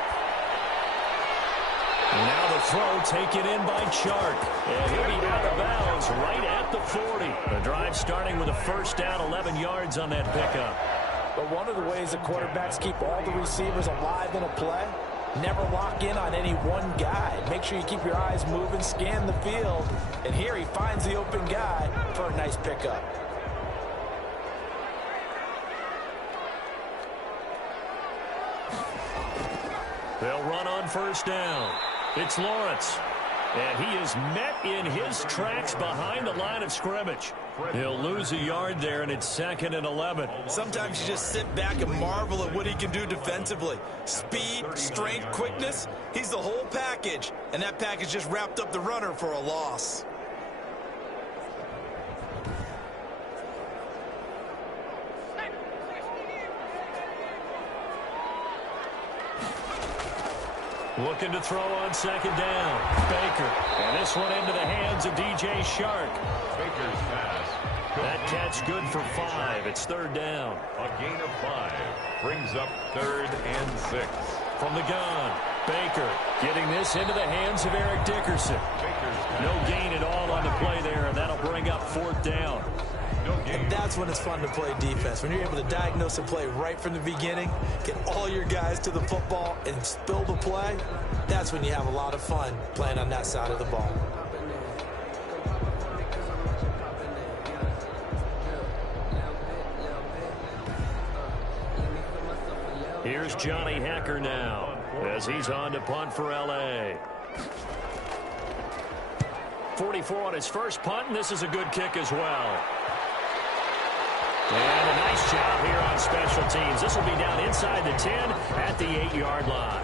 And now the throw taken in by Chark. And he'll be out of bounds right at the 40. The drive starting with a 1st down, 11 yards on that pickup. But one of the ways that quarterbacks keep all the receivers alive in a play, never lock in on any one guy. Make sure you keep your eyes moving, scan the field. And here he finds the open guy for a nice pickup. They'll run on 1st down. It's Lawrence. And he is met in his tracks behind the line of scrimmage. He'll lose a yard there, and it's 2nd and 11. Sometimes you just sit back and marvel at what he can do defensively. Speed, strength, quickness, he's the whole package. And that package just wrapped up the runner for a loss. Looking to throw on 2nd down. Baker. And this one into the hands of DJ Chark. Baker's pass. That catch good for 5. It's 3rd down. A gain of 5. Brings up 3rd and 6. From the gun, Baker getting this into the hands of Eric Dickerson. No gain at all on the play there, and that'll bring up 4th down. And that's when it's fun to play defense. When you're able to diagnose a play right from the beginning, get all your guys to the football and spill the play, that's when you have a lot of fun playing on that side of the ball. Here's Johnny Hacker now as he's on to punt for L.A. 44 on his first punt, and this is a good kick as well. And a nice job here on special teams. This will be down inside the 10 at the 8-yard line.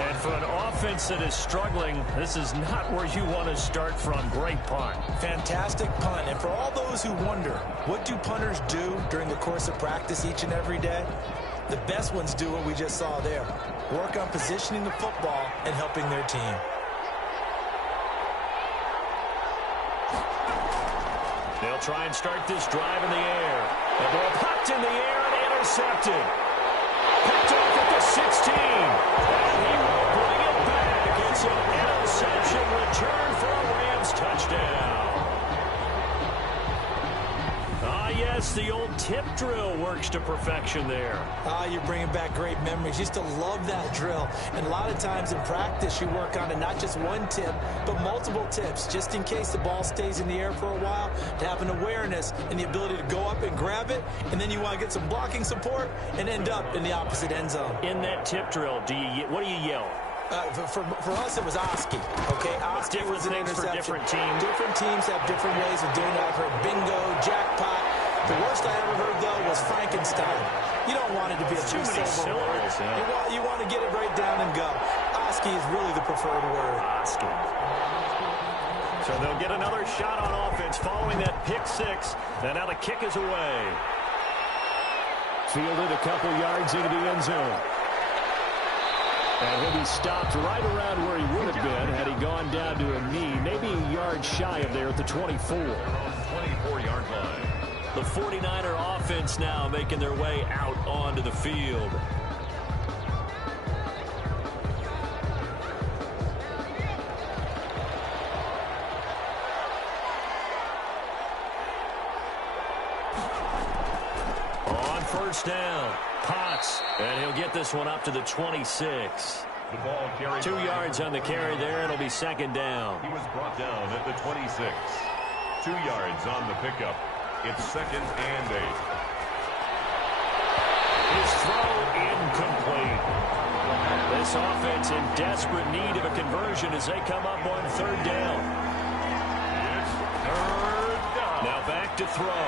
And for an offense that is struggling, this is not where you want to start from. Great punt. Fantastic punt. And for all those who wonder, what do punters do during the course of practice each and every day? The best ones do what we just saw there. Work on positioning the football and helping their team. They'll try and start this drive in the air. The ball popped in the air and intercepted. Picked off at the 16. And he will bring it back. It's an interception return for a Rams touchdown. Ah, yes, course, the old tip drill works to perfection there. You're bringing back great memories. Used to love that drill. And a lot of times in practice, you work on it, not just one tip, but multiple tips, just in case the ball stays in the air for a while, to have an awareness and the ability to go up and grab it, and then you want to get some blocking support and end up in the opposite end zone. In that tip drill, what do you yell? For us, it was Oski. Okay, Oski was an interception. For different teams. Different teams have different ways of doing it. I've heard bingo, jackpot. The worst I ever heard, though, was Frankenstein. You don't want it to be a two-syllable word. You want to get it right down and go. Oski is really the preferred word. Oski. So they'll get another shot on offense following that pick six. And now the kick is away. Fielded a couple yards into the end zone. And he'll be stopped right around where he would have been had he gone down to a knee, maybe a yard shy of there at the 24. 24-yard line. The 49er offense now making their way out onto the field. On first down. Potts, and he'll get this one up to the 26. The ball carried 2 yards on the carry there. It'll be second down. He was brought down at the 26. 2 yards on the pickup. It's second and 8. His throw incomplete. This offense in desperate need of a conversion as they come up on third down. Third down. Now back to throw.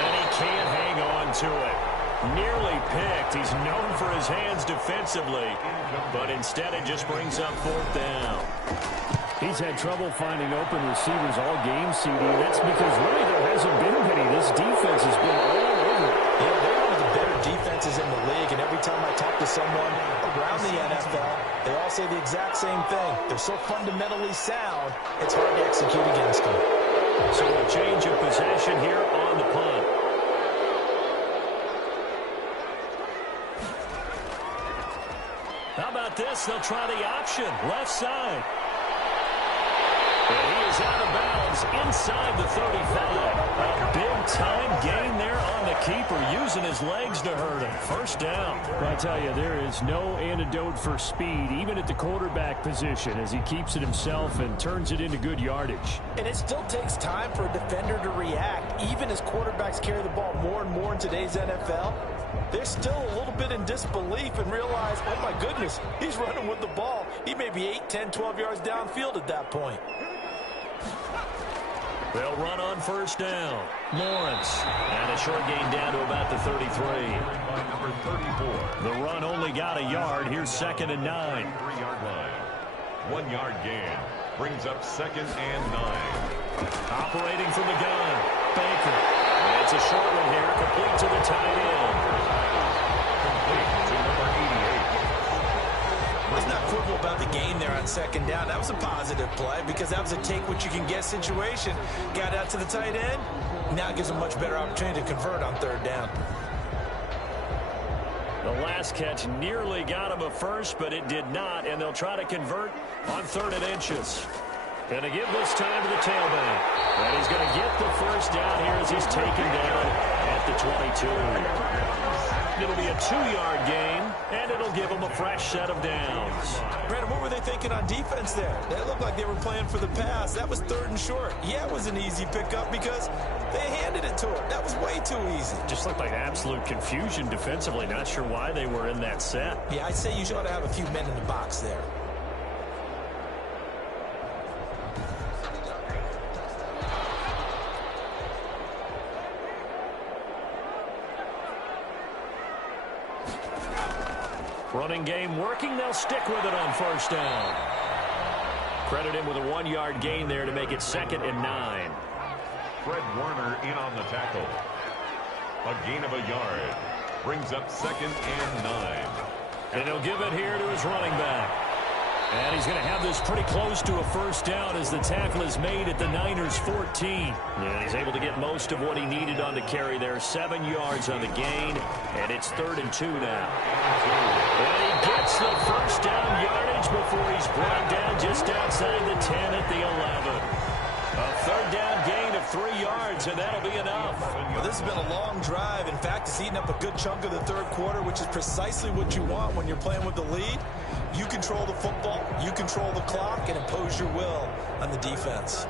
And he can't hang on to it. Nearly picked. He's known for his hands defensively, but instead it just brings up fourth down. He's had trouble finding open receivers all game, CD. That's because really there hasn't been many. This defense has been all over. Yeah, they're one of the better defenses in the league, and every time I talk to someone around the NFL, they all say the exact same thing. They're so fundamentally sound, it's hard to execute against them. So a change of possession here on the punt. How about this? They'll try the option. Left side. And he is out of bounds inside the 35. A big-time gain there on the keeper, using his legs to hurt him. First down. Well, I tell you, there is no antidote for speed, even at the quarterback position, as he keeps it himself and turns it into good yardage. And it still takes time for a defender to react. Even as quarterbacks carry the ball more and more in today's NFL, they're still a little bit in disbelief and realize, oh my goodness, he's running with the ball. He may be 8, 10, 12 yards downfield at that point. They'll run on first down. Lawrence. And a short gain down to about the 33. Number 34. The run only got a yard. Here's second and 9. 3-yard line. 1 yard gain. Brings up second and 9. Operating from the gun. Baker. And it's a short one here. Complete to the tight end. Complete to number 88. Let's not quibble about the gain there on second down. That was a positive play because that was a take-what-you-can-get situation. Got out to the tight end. Now it gives them a much better opportunity to convert on third down. The last catch nearly got him a first, but it did not, and they'll try to convert on third and inches. Going to give this time to the tailback. And he's going to get the first down here as he's taken down at the 22. It'll be a 2-yard gain, and it'll give him a fresh set of downs. Brandon, what were they thinking on defense there? They looked like they were playing for the pass. That was third and short. Yeah, it was an easy pickup because they handed it to him. That was way too easy. Just looked like absolute confusion defensively. Not sure why they were in that set. Yeah, I'd say you ought to have a few men in the box there. Running game working. They'll stick with it on first down. Credit him with a 1-yard gain there to make it second and 9. Fred Warner in on the tackle. A gain of a yard. Brings up second and 9. And he'll give it here to his running back. And he's going to have this pretty close to a first down as the tackle is made at the Niners' 14. And he's able to get most of what he needed on the carry there. 7 yards on the gain, and it's third and 2 now. And he gets the first down yardage before he's brought down just outside the 10 at the 11. A third down gain of 3 yards, and that'll be enough. Well, this has been a long drive. In fact, it's eaten up a good chunk of the third quarter, which is precisely what you want when you're playing with the lead. You control the football, you control the clock, and impose your will on the defense.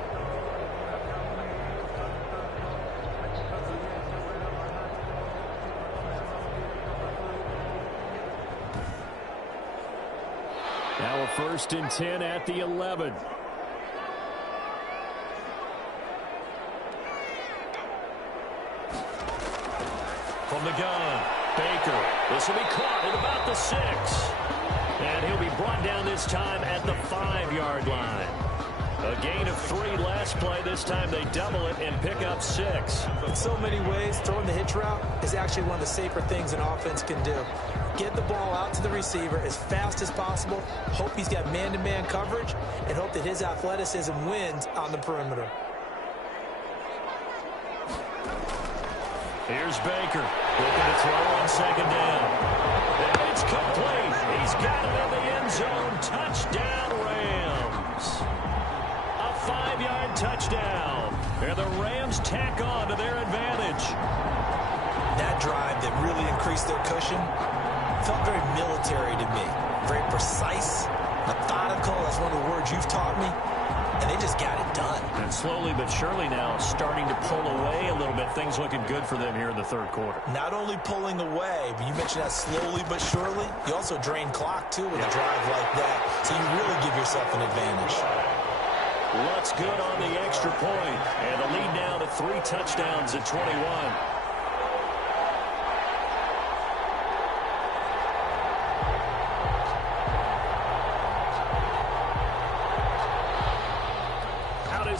Now a 1st and 10 at the 11. From the gun, Baker. This will be caught at about the 6. And he'll be brought down this time at the 5-yard line. A gain of 3 last play. This time they double it and pick up 6. In so many ways, throwing the hitch route is actually one of the safer things an offense can do. Get the ball out to the receiver as fast as possible, hope he's got man-to-man coverage, and hope that his athleticism wins on the perimeter. Here's Baker looking to throw on 2nd down. And it's complete. He's got it in the end zone. Touchdown, Rams. A 5-yard touchdown. And the Rams tack on to their advantage. That drive that really increased their cushion felt very military to me. Very precise, methodical. That's one of the words you've taught me. And they just got it done. And slowly but surely now starting to pull away a little bit. Things looking good for them here in the third quarter. Not only pulling away, but you mentioned that slowly but surely. You also drain clock, too, with a drive like that. So you really give yourself an advantage. What's good on the extra point? And the lead now to 3 touchdowns at 21.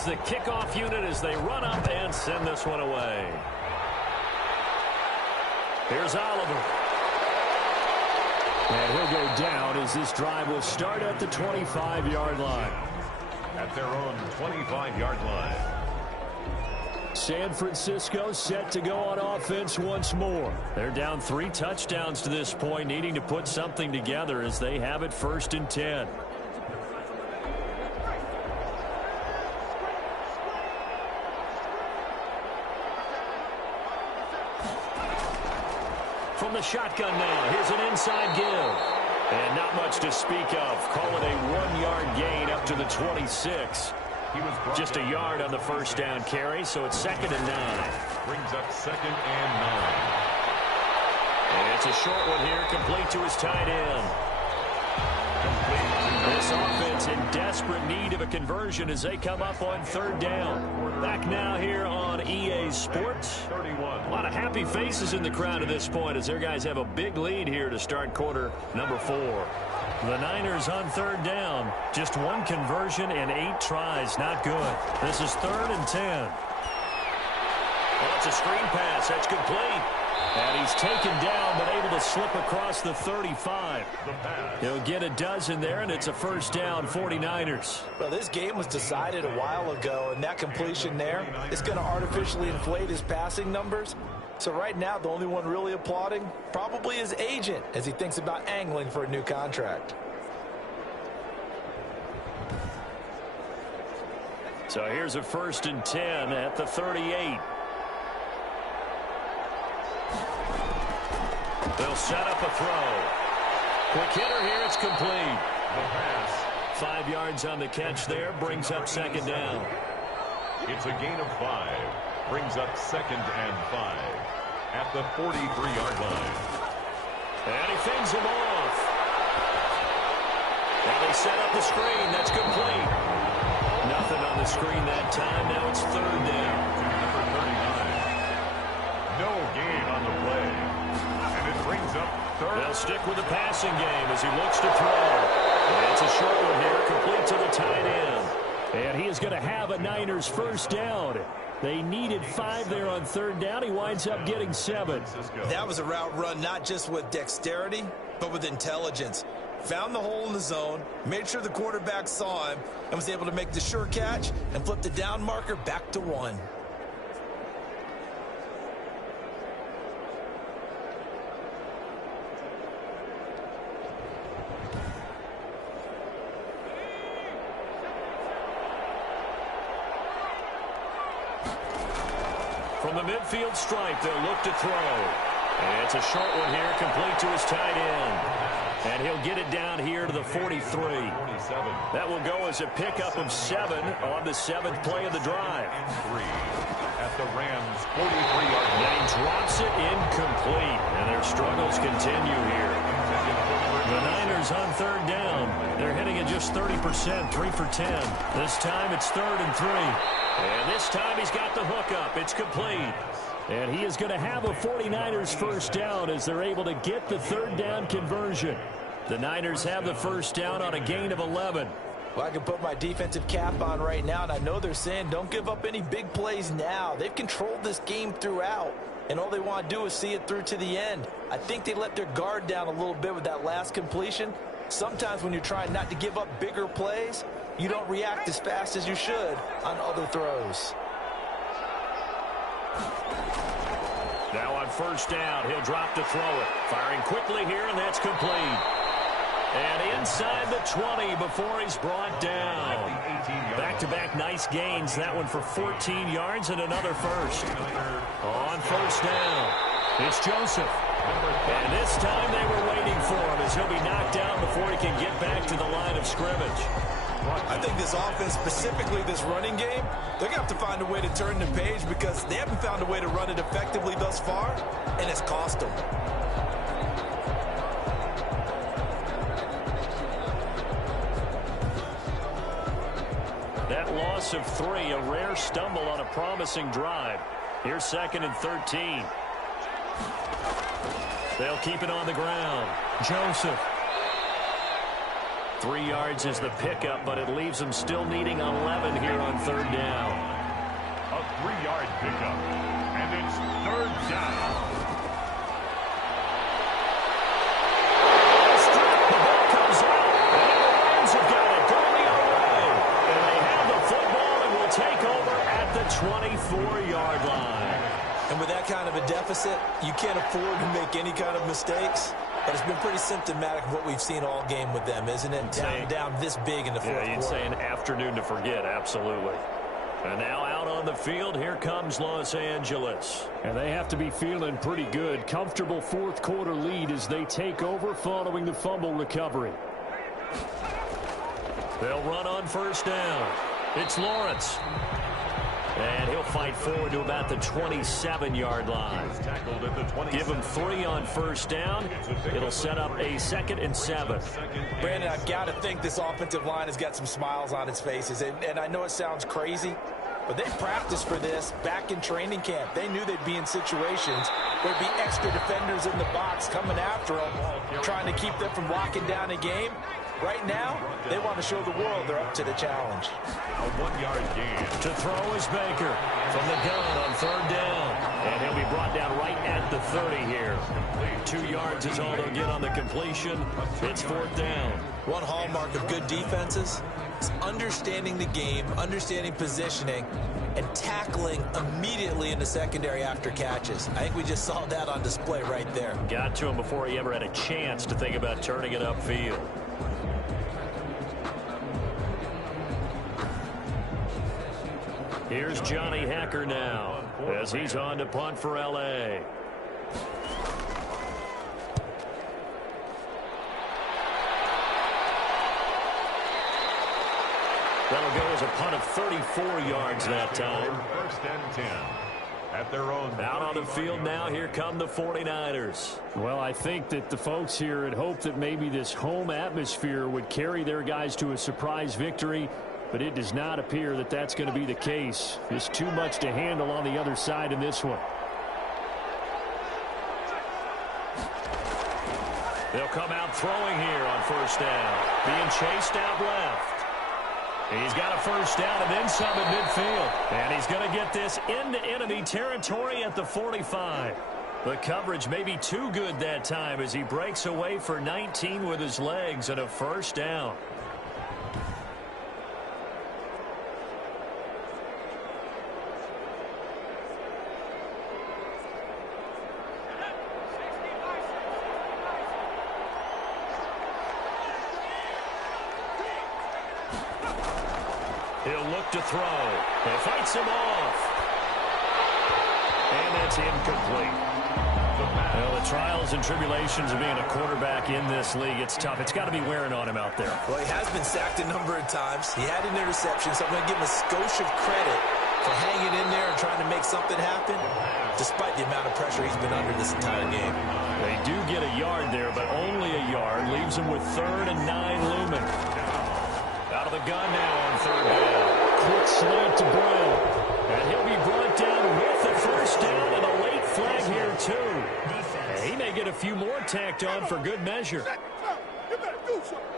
The kickoff unit as they run up and send this one away. Here's Oliver. And he'll go down as this drive will start at the 25-yard line. At their own 25-yard line. San Francisco set to go on offense once more. They're down 3 touchdowns to this point, needing to put something together as they have it 1st and 10. From the shotgun now, here's an inside give. And not much to speak of. Call it a 1-yard gain up to the 26. Just a yard on the 1st down carry, so it's 2nd and 9. Brings up 2nd and 9. And it's a short one here, complete to his tight end. This offense in desperate need of a conversion as they come up on 3rd down. Back now here on EA Sports. 31. A lot of happy faces in the crowd at this point as their guys have a big lead here to start quarter number 4. The Niners on 3rd down. Just 1 conversion and 8 tries. Not good. This is 3rd and 10. Well, it's a screen pass. That's complete. And he's taken down, but able to slip across the 35. He'll get a dozen there, and it's a 1st down, 49ers. Well, this game was decided a while ago, and that completion there is going to artificially inflate his passing numbers. So right now, the only one really applauding probably his agent as he thinks about angling for a new contract. So here's a 1st and 10 at the 38. They'll set up a throw. Quick hitter here, it's complete. The pass. 5 yards on the catch there, brings up 2nd down. It's a gain of 5. Brings up 2nd and 5. At the 43-yard line. And he fends him off. And they set up the screen, that's complete. Nothing on the screen that time, now it's 3rd down. Number 39. No gain on the play. Brings up 3rd. They'll stick with the passing game as he looks to throw. And it's a short one here, complete to the tight end. And he is going to have a Niners 1st down. They needed 5 there on 3rd down. He winds up getting 7. That was a route run not just with dexterity, but with intelligence. Found the hole in the zone, made sure the quarterback saw him, and was able to make the sure catch and flip the down marker back to 1. from the midfield stripe, they'll look to throw. And it's a short one here, complete to his tight end. And he'll get it down here to the 43. That will go as a pickup of 7 on the 7th play of the drive. At the Rams' 43-yard line. Then he drops it incomplete. And their struggles continue here. The Niners on 3rd down. They're hitting at just 30%, 3 for 10. This time it's 3rd and 3. And this time he's got the hookup. It's complete. And he is going to have a 49ers first down as they're able to get the 3rd down conversion. The Niners have the first down on a gain of 11. Well, I can put my defensive cap on right now, and I know they're saying don't give up any big plays now. They've controlled this game throughout, and all they want to do is see it through to the end. I think they let their guard down a little bit with that last completion. Sometimes when you're trying not to give up bigger plays, you don't react as fast as you should on other throws. Now on first down, he'll drop to throw it. Firing quickly here, and that's complete. And inside the 20 before he's brought down. Back-to-back nice gains. That one for 14 yards and another first. On first down, it's Joseph. And this time they were waiting for him as he'll be knocked down before he can get back to the line of scrimmage. I think this offense, specifically this running game, they're going to have to find a way to turn the page because they haven't found a way to run it effectively thus far, and it's cost them. That loss of 3, a rare stumble on a promising drive. Here's 2nd and 13. They'll keep it on the ground. Joseph. 3 yards is the pickup, but it leaves them still needing 11 here on 3rd down. A 3-yard pickup, and it's 3rd down. The ball comes out, and the Lions have got it going the other way. And they have the football and will take over at the 24-yard line. And with that kind of a deficit, you can't afford to make any kind of mistakes. But it's been pretty symptomatic of what we've seen all game with them, isn't it? Down this big in the fourth quarter. Yeah, you'd say an afternoon to forget, absolutely. And now out on the field, here comes Los Angeles. And they have to be feeling pretty good. Comfortable fourth quarter lead as they take over following the fumble recovery. They'll run on first down. It's Lawrence. And he'll fight forward to about the 27-yard line. Give him 3 on first down. It'll set up a 2nd and 7. Brandon, I've got to think this offensive line has got some smiles on its faces. And I know it sounds crazy, but they practiced for this back in training camp. They knew they'd be in situations where there'd be extra defenders in the box coming after them, trying to keep them from locking down a game. Right now, they want to show the world they're up to the challenge. A 1-yard gain. To throw is Baker from the gun on 3rd down. And he'll be brought down right at the 30 here. 2 yards is all they'll get on the completion. It's 4th down. One hallmark of good defenses is understanding the game, understanding positioning, and tackling immediately in the secondary after catches. I think we just saw that on display right there. Got to him before he ever had a chance to think about turning it upfield. Here's Johnny Hacker now as he's on to punt for L.A. That'll go as a punt of 34 yards that time. 1st and 10. At their own. Out on the field now, here come the 49ers. Well, I think that the folks here had hoped that maybe this home atmosphere would carry their guys to a surprise victory, but it does not appear that that's going to be the case. There's too much to handle on the other side in this one. They'll come out throwing here on first down. Being chased out left. He's got a first down and then some at midfield. And he's going to get this into enemy territory at the 45. The coverage may be too good that time as he breaks away for 19 with his legs and a first down. He'll look to throw. He fights him off. And that's incomplete. Well, the trials and tribulations of being a quarterback in this league, it's tough. It's got to be wearing on him out there. Well, he has been sacked a number of times. He had an interception, so I'm going to give him a skosh of credit for hanging in there and trying to make something happen, despite the amount of pressure he's been under this entire game. They do get a yard there, but only a yard. Leaves him with 3rd and 9 looming. Out of the gun now on 3rd down. Quick slant to Brown. And he'll be brought down with the first down and a late flag here, too. He may get a few more tacked on for good measure.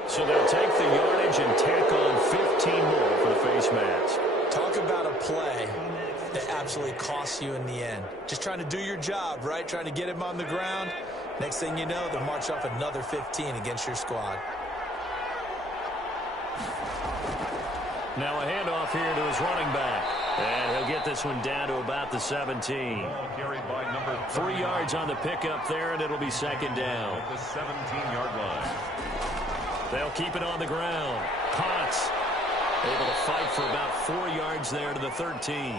So they'll take the yardage and tack on 15 more for the face mask. Talk about a play that absolutely costs you in the end. Just trying to do your job, right? Trying to get him on the ground. Next thing you know, they'll march off another 15 against your squad. Now a handoff here to his running back. And he'll get this one down to about the 17. 3 yards on the pickup there, and it'll be 2nd down. At the 17-yard line. They'll keep it on the ground. Potts able to fight for about 4 yards there to the 13.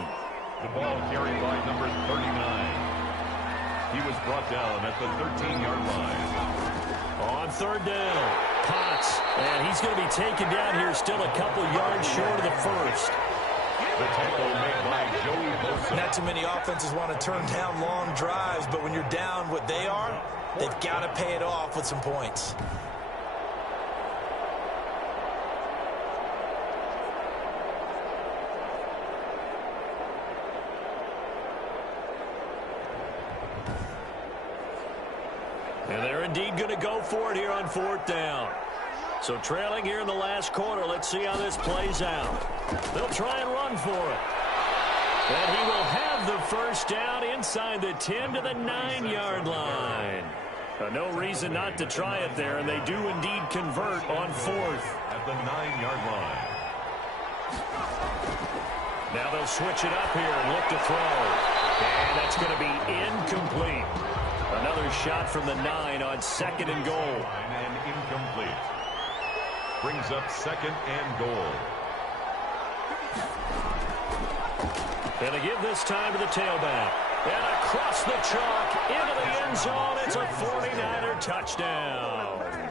The ball carried by number 39. He was brought down at the 13-yard line. On 3rd down, Potts. And he's going to be taken down here still a couple yards short of the first. The tackle made by Joey Bosa. Not too many offenses want to turn down long drives, but when you're down what they are, they've got to pay it off with some points. And they're indeed going to go for it here on 4th down. So trailing here in the last quarter, let's see how this plays out. They'll try and run for it. And he will have the first down inside the 10 to the 9-yard line. No reason not to try it there, and they do indeed convert on 4th. At the 9-yard line. Now they'll switch it up here and look to throw. And that's going to be incomplete. Another shot from the 9 on 2nd and goal. And incomplete. Brings up 2nd and goal. And to give this time to the tailback. And across the chalk into the end zone. It's a 49er touchdown.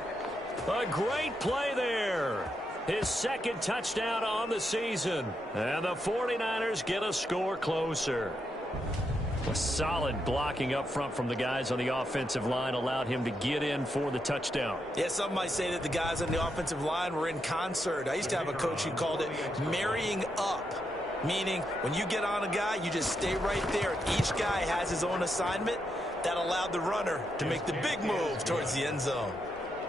A great play there. His 2nd touchdown on the season. And the 49ers get a score closer. A solid blocking up front from the guys on the offensive line allowed him to get in for the touchdown. Yeah, some might say that the guys on the offensive line were in concert. I used to have a coach who called it marrying up, meaning when you get on a guy, you just stay right there. Each guy has his own assignment. That allowed the runner to make the big move towards the end zone.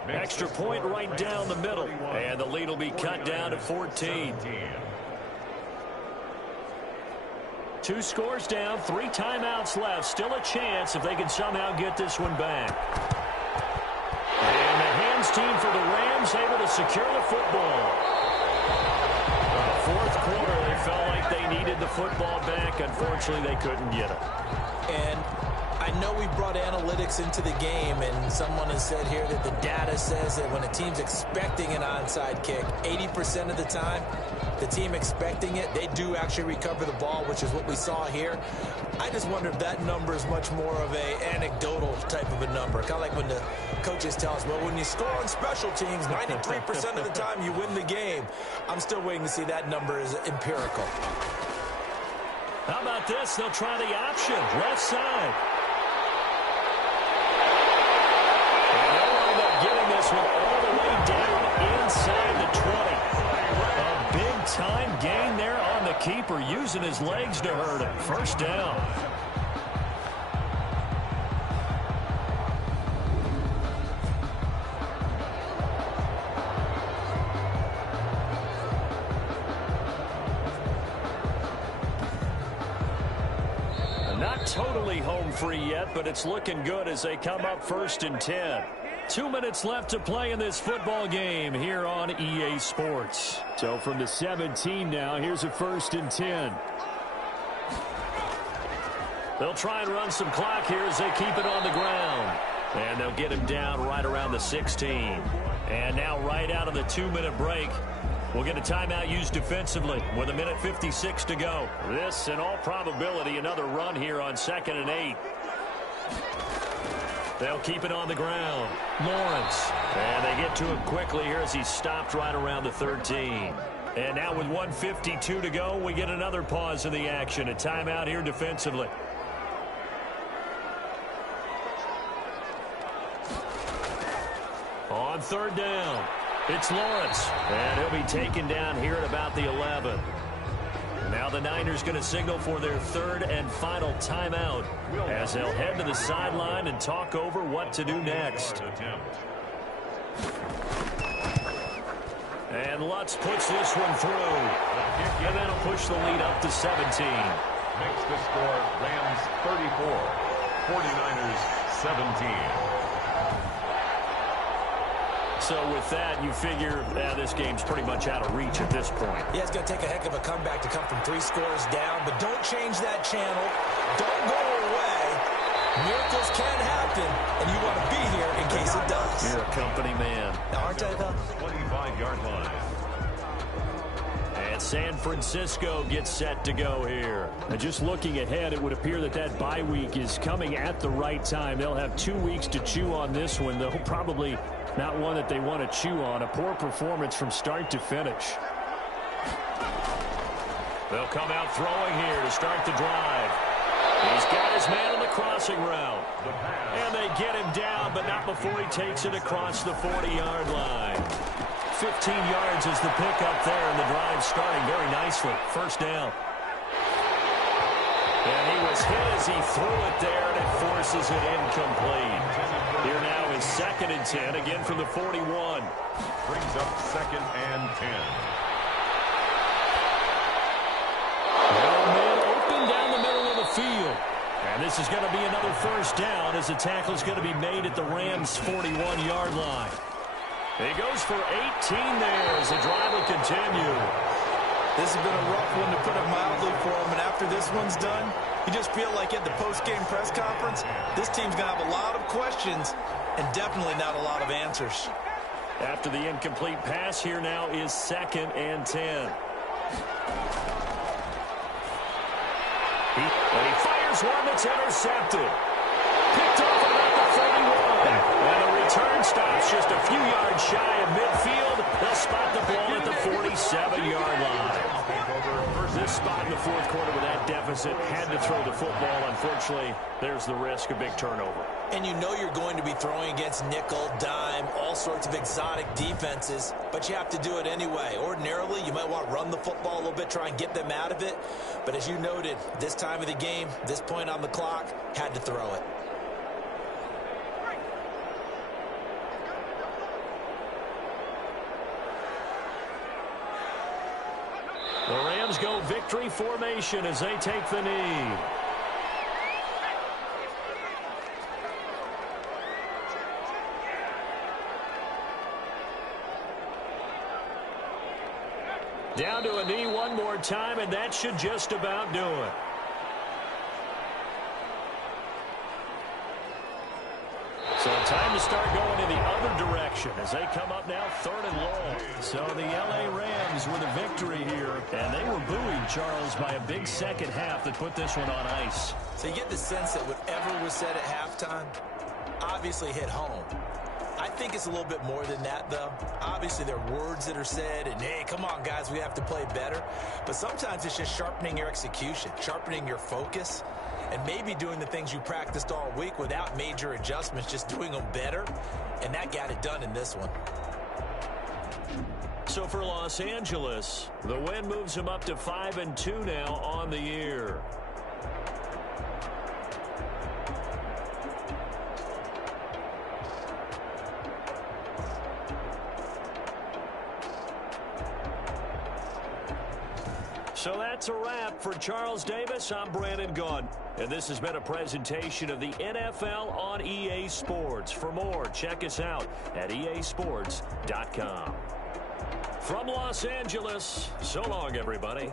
Extra point right down the middle, and the lead will be cut down to 14. 2 scores down, 3 timeouts left. Still a chance if they can somehow get this one back. And the hands team for the Rams able to secure the football. 4th quarter, they felt like they needed the football back. Unfortunately, they couldn't get it. And I know we brought analytics into the game, and someone has said here that the data says that when a team's expecting an onside kick, 80% of the time, the team expecting it, they do actually recover the ball, which is what we saw here. I just wonder if that number is much more of a anecdotal type of a number. Kind of like when the coaches tell us, well, when you score on special teams, 93% of the time you win the game. I'm still waiting to see that number is empirical. How about this? They'll try the option, left side. And they'll wind up getting this one all the way down inside the 20. Time gain there on the keeper, using his legs to hurt him. First down. Not totally home free yet, but it's looking good as they come up 1st and 10. 2 minutes left to play in this football game here on EA Sports. So from the 17 now, here's a 1st and 10. They'll try and run some clock here as they keep it on the ground. And they'll get him down right around the 16. And now right out of the 2-minute break, We'll get a timeout used defensively with 1:56 to go. This, in all probability, another run here on 2nd and 8. They'll keep it on the ground. Lawrence. And they get to him quickly here as he stopped right around the 13. And now with 1:52 to go, we get another pause in the action. A timeout here defensively. On 3rd down, it's Lawrence. And he'll be taken down here at about the 11. Now the Niners going to signal for their 3rd and final timeout as they'll head to the sideline and talk over what to do next. And Lutz puts this one through. And that'll push the lead up to 17. Makes the score Rams 34, 49ers 17. So with that, you figure this game's pretty much out of reach at this point. Yeah, it's going to take a heck of a comeback to come from 3 scores down, but don't change that channel. Don't go away. Miracles can happen, and you want to be here in case it does. You're a company man. Now, aren't I, though? 25-yard line. And San Francisco gets set to go here. And just looking ahead, it would appear that bye week is coming at the right time. They'll have 2 weeks to chew on this one, though probably not one that they want to chew on. A poor performance from start to finish. They'll come out throwing here to start the drive. He's got his man on the crossing route. And they get him down, but not before he takes it across the 40-yard line. 15 yards is the pickup there, and the drive starting very nicely. 1st down. And he was hit as he threw it there, and it forces it incomplete. Here now is 2nd and 10, again from the 41. Brings up 2nd and 10. Man open down the middle of the field. And this is going to be another 1st down as the tackle is going to be made at the Rams' 41-yard line. He goes for 18 there as the drive will continue. This has been a rough one, to put it mildly, for him. And after this one's done, you just feel like at the post-game press conference, this team's going to have a lot of questions and definitely not a lot of answers. After the incomplete pass, here now is 2nd and 10. He fires one that's intercepted. Picked off about the 31. And the return stops just a few yards shy of midfield. They'll spot the ball at the 47-yard line. This spot in the 4th quarter with that deficit, had to throw the football. Unfortunately, there's the risk of big turnover. And you know you're going to be throwing against nickel, dime, all sorts of exotic defenses, but you have to do it anyway. Ordinarily, you might want to run the football a little bit, try and get them out of it. But as you noted, this time of the game, this point on the clock, had to throw it. The Rams go victory formation as they take the knee. Down to a knee one more time, and that should just about do it. So time to start going in the other direction as they come up now 3rd and long. So the L.A. Rams with a victory here, and they were buoyed, Charles, by a big second half that put this one on ice. So you get the sense that whatever was said at halftime obviously hit home. I think it's a little bit more than that, though. Obviously, there are words that are said, and, hey, come on, guys, we have to play better. But sometimes it's just sharpening your execution, sharpening your focus, and maybe doing the things you practiced all week without major adjustments, just doing them better. And that got it done in this one. So for Los Angeles, the win moves them up to 5-2 now on the year. So that's a wrap. For Charles Davis, I'm Brandon Gaudin. And this has been a presentation of the NFL on EA Sports. For more, check us out at easports.com. From Los Angeles, so long, everybody.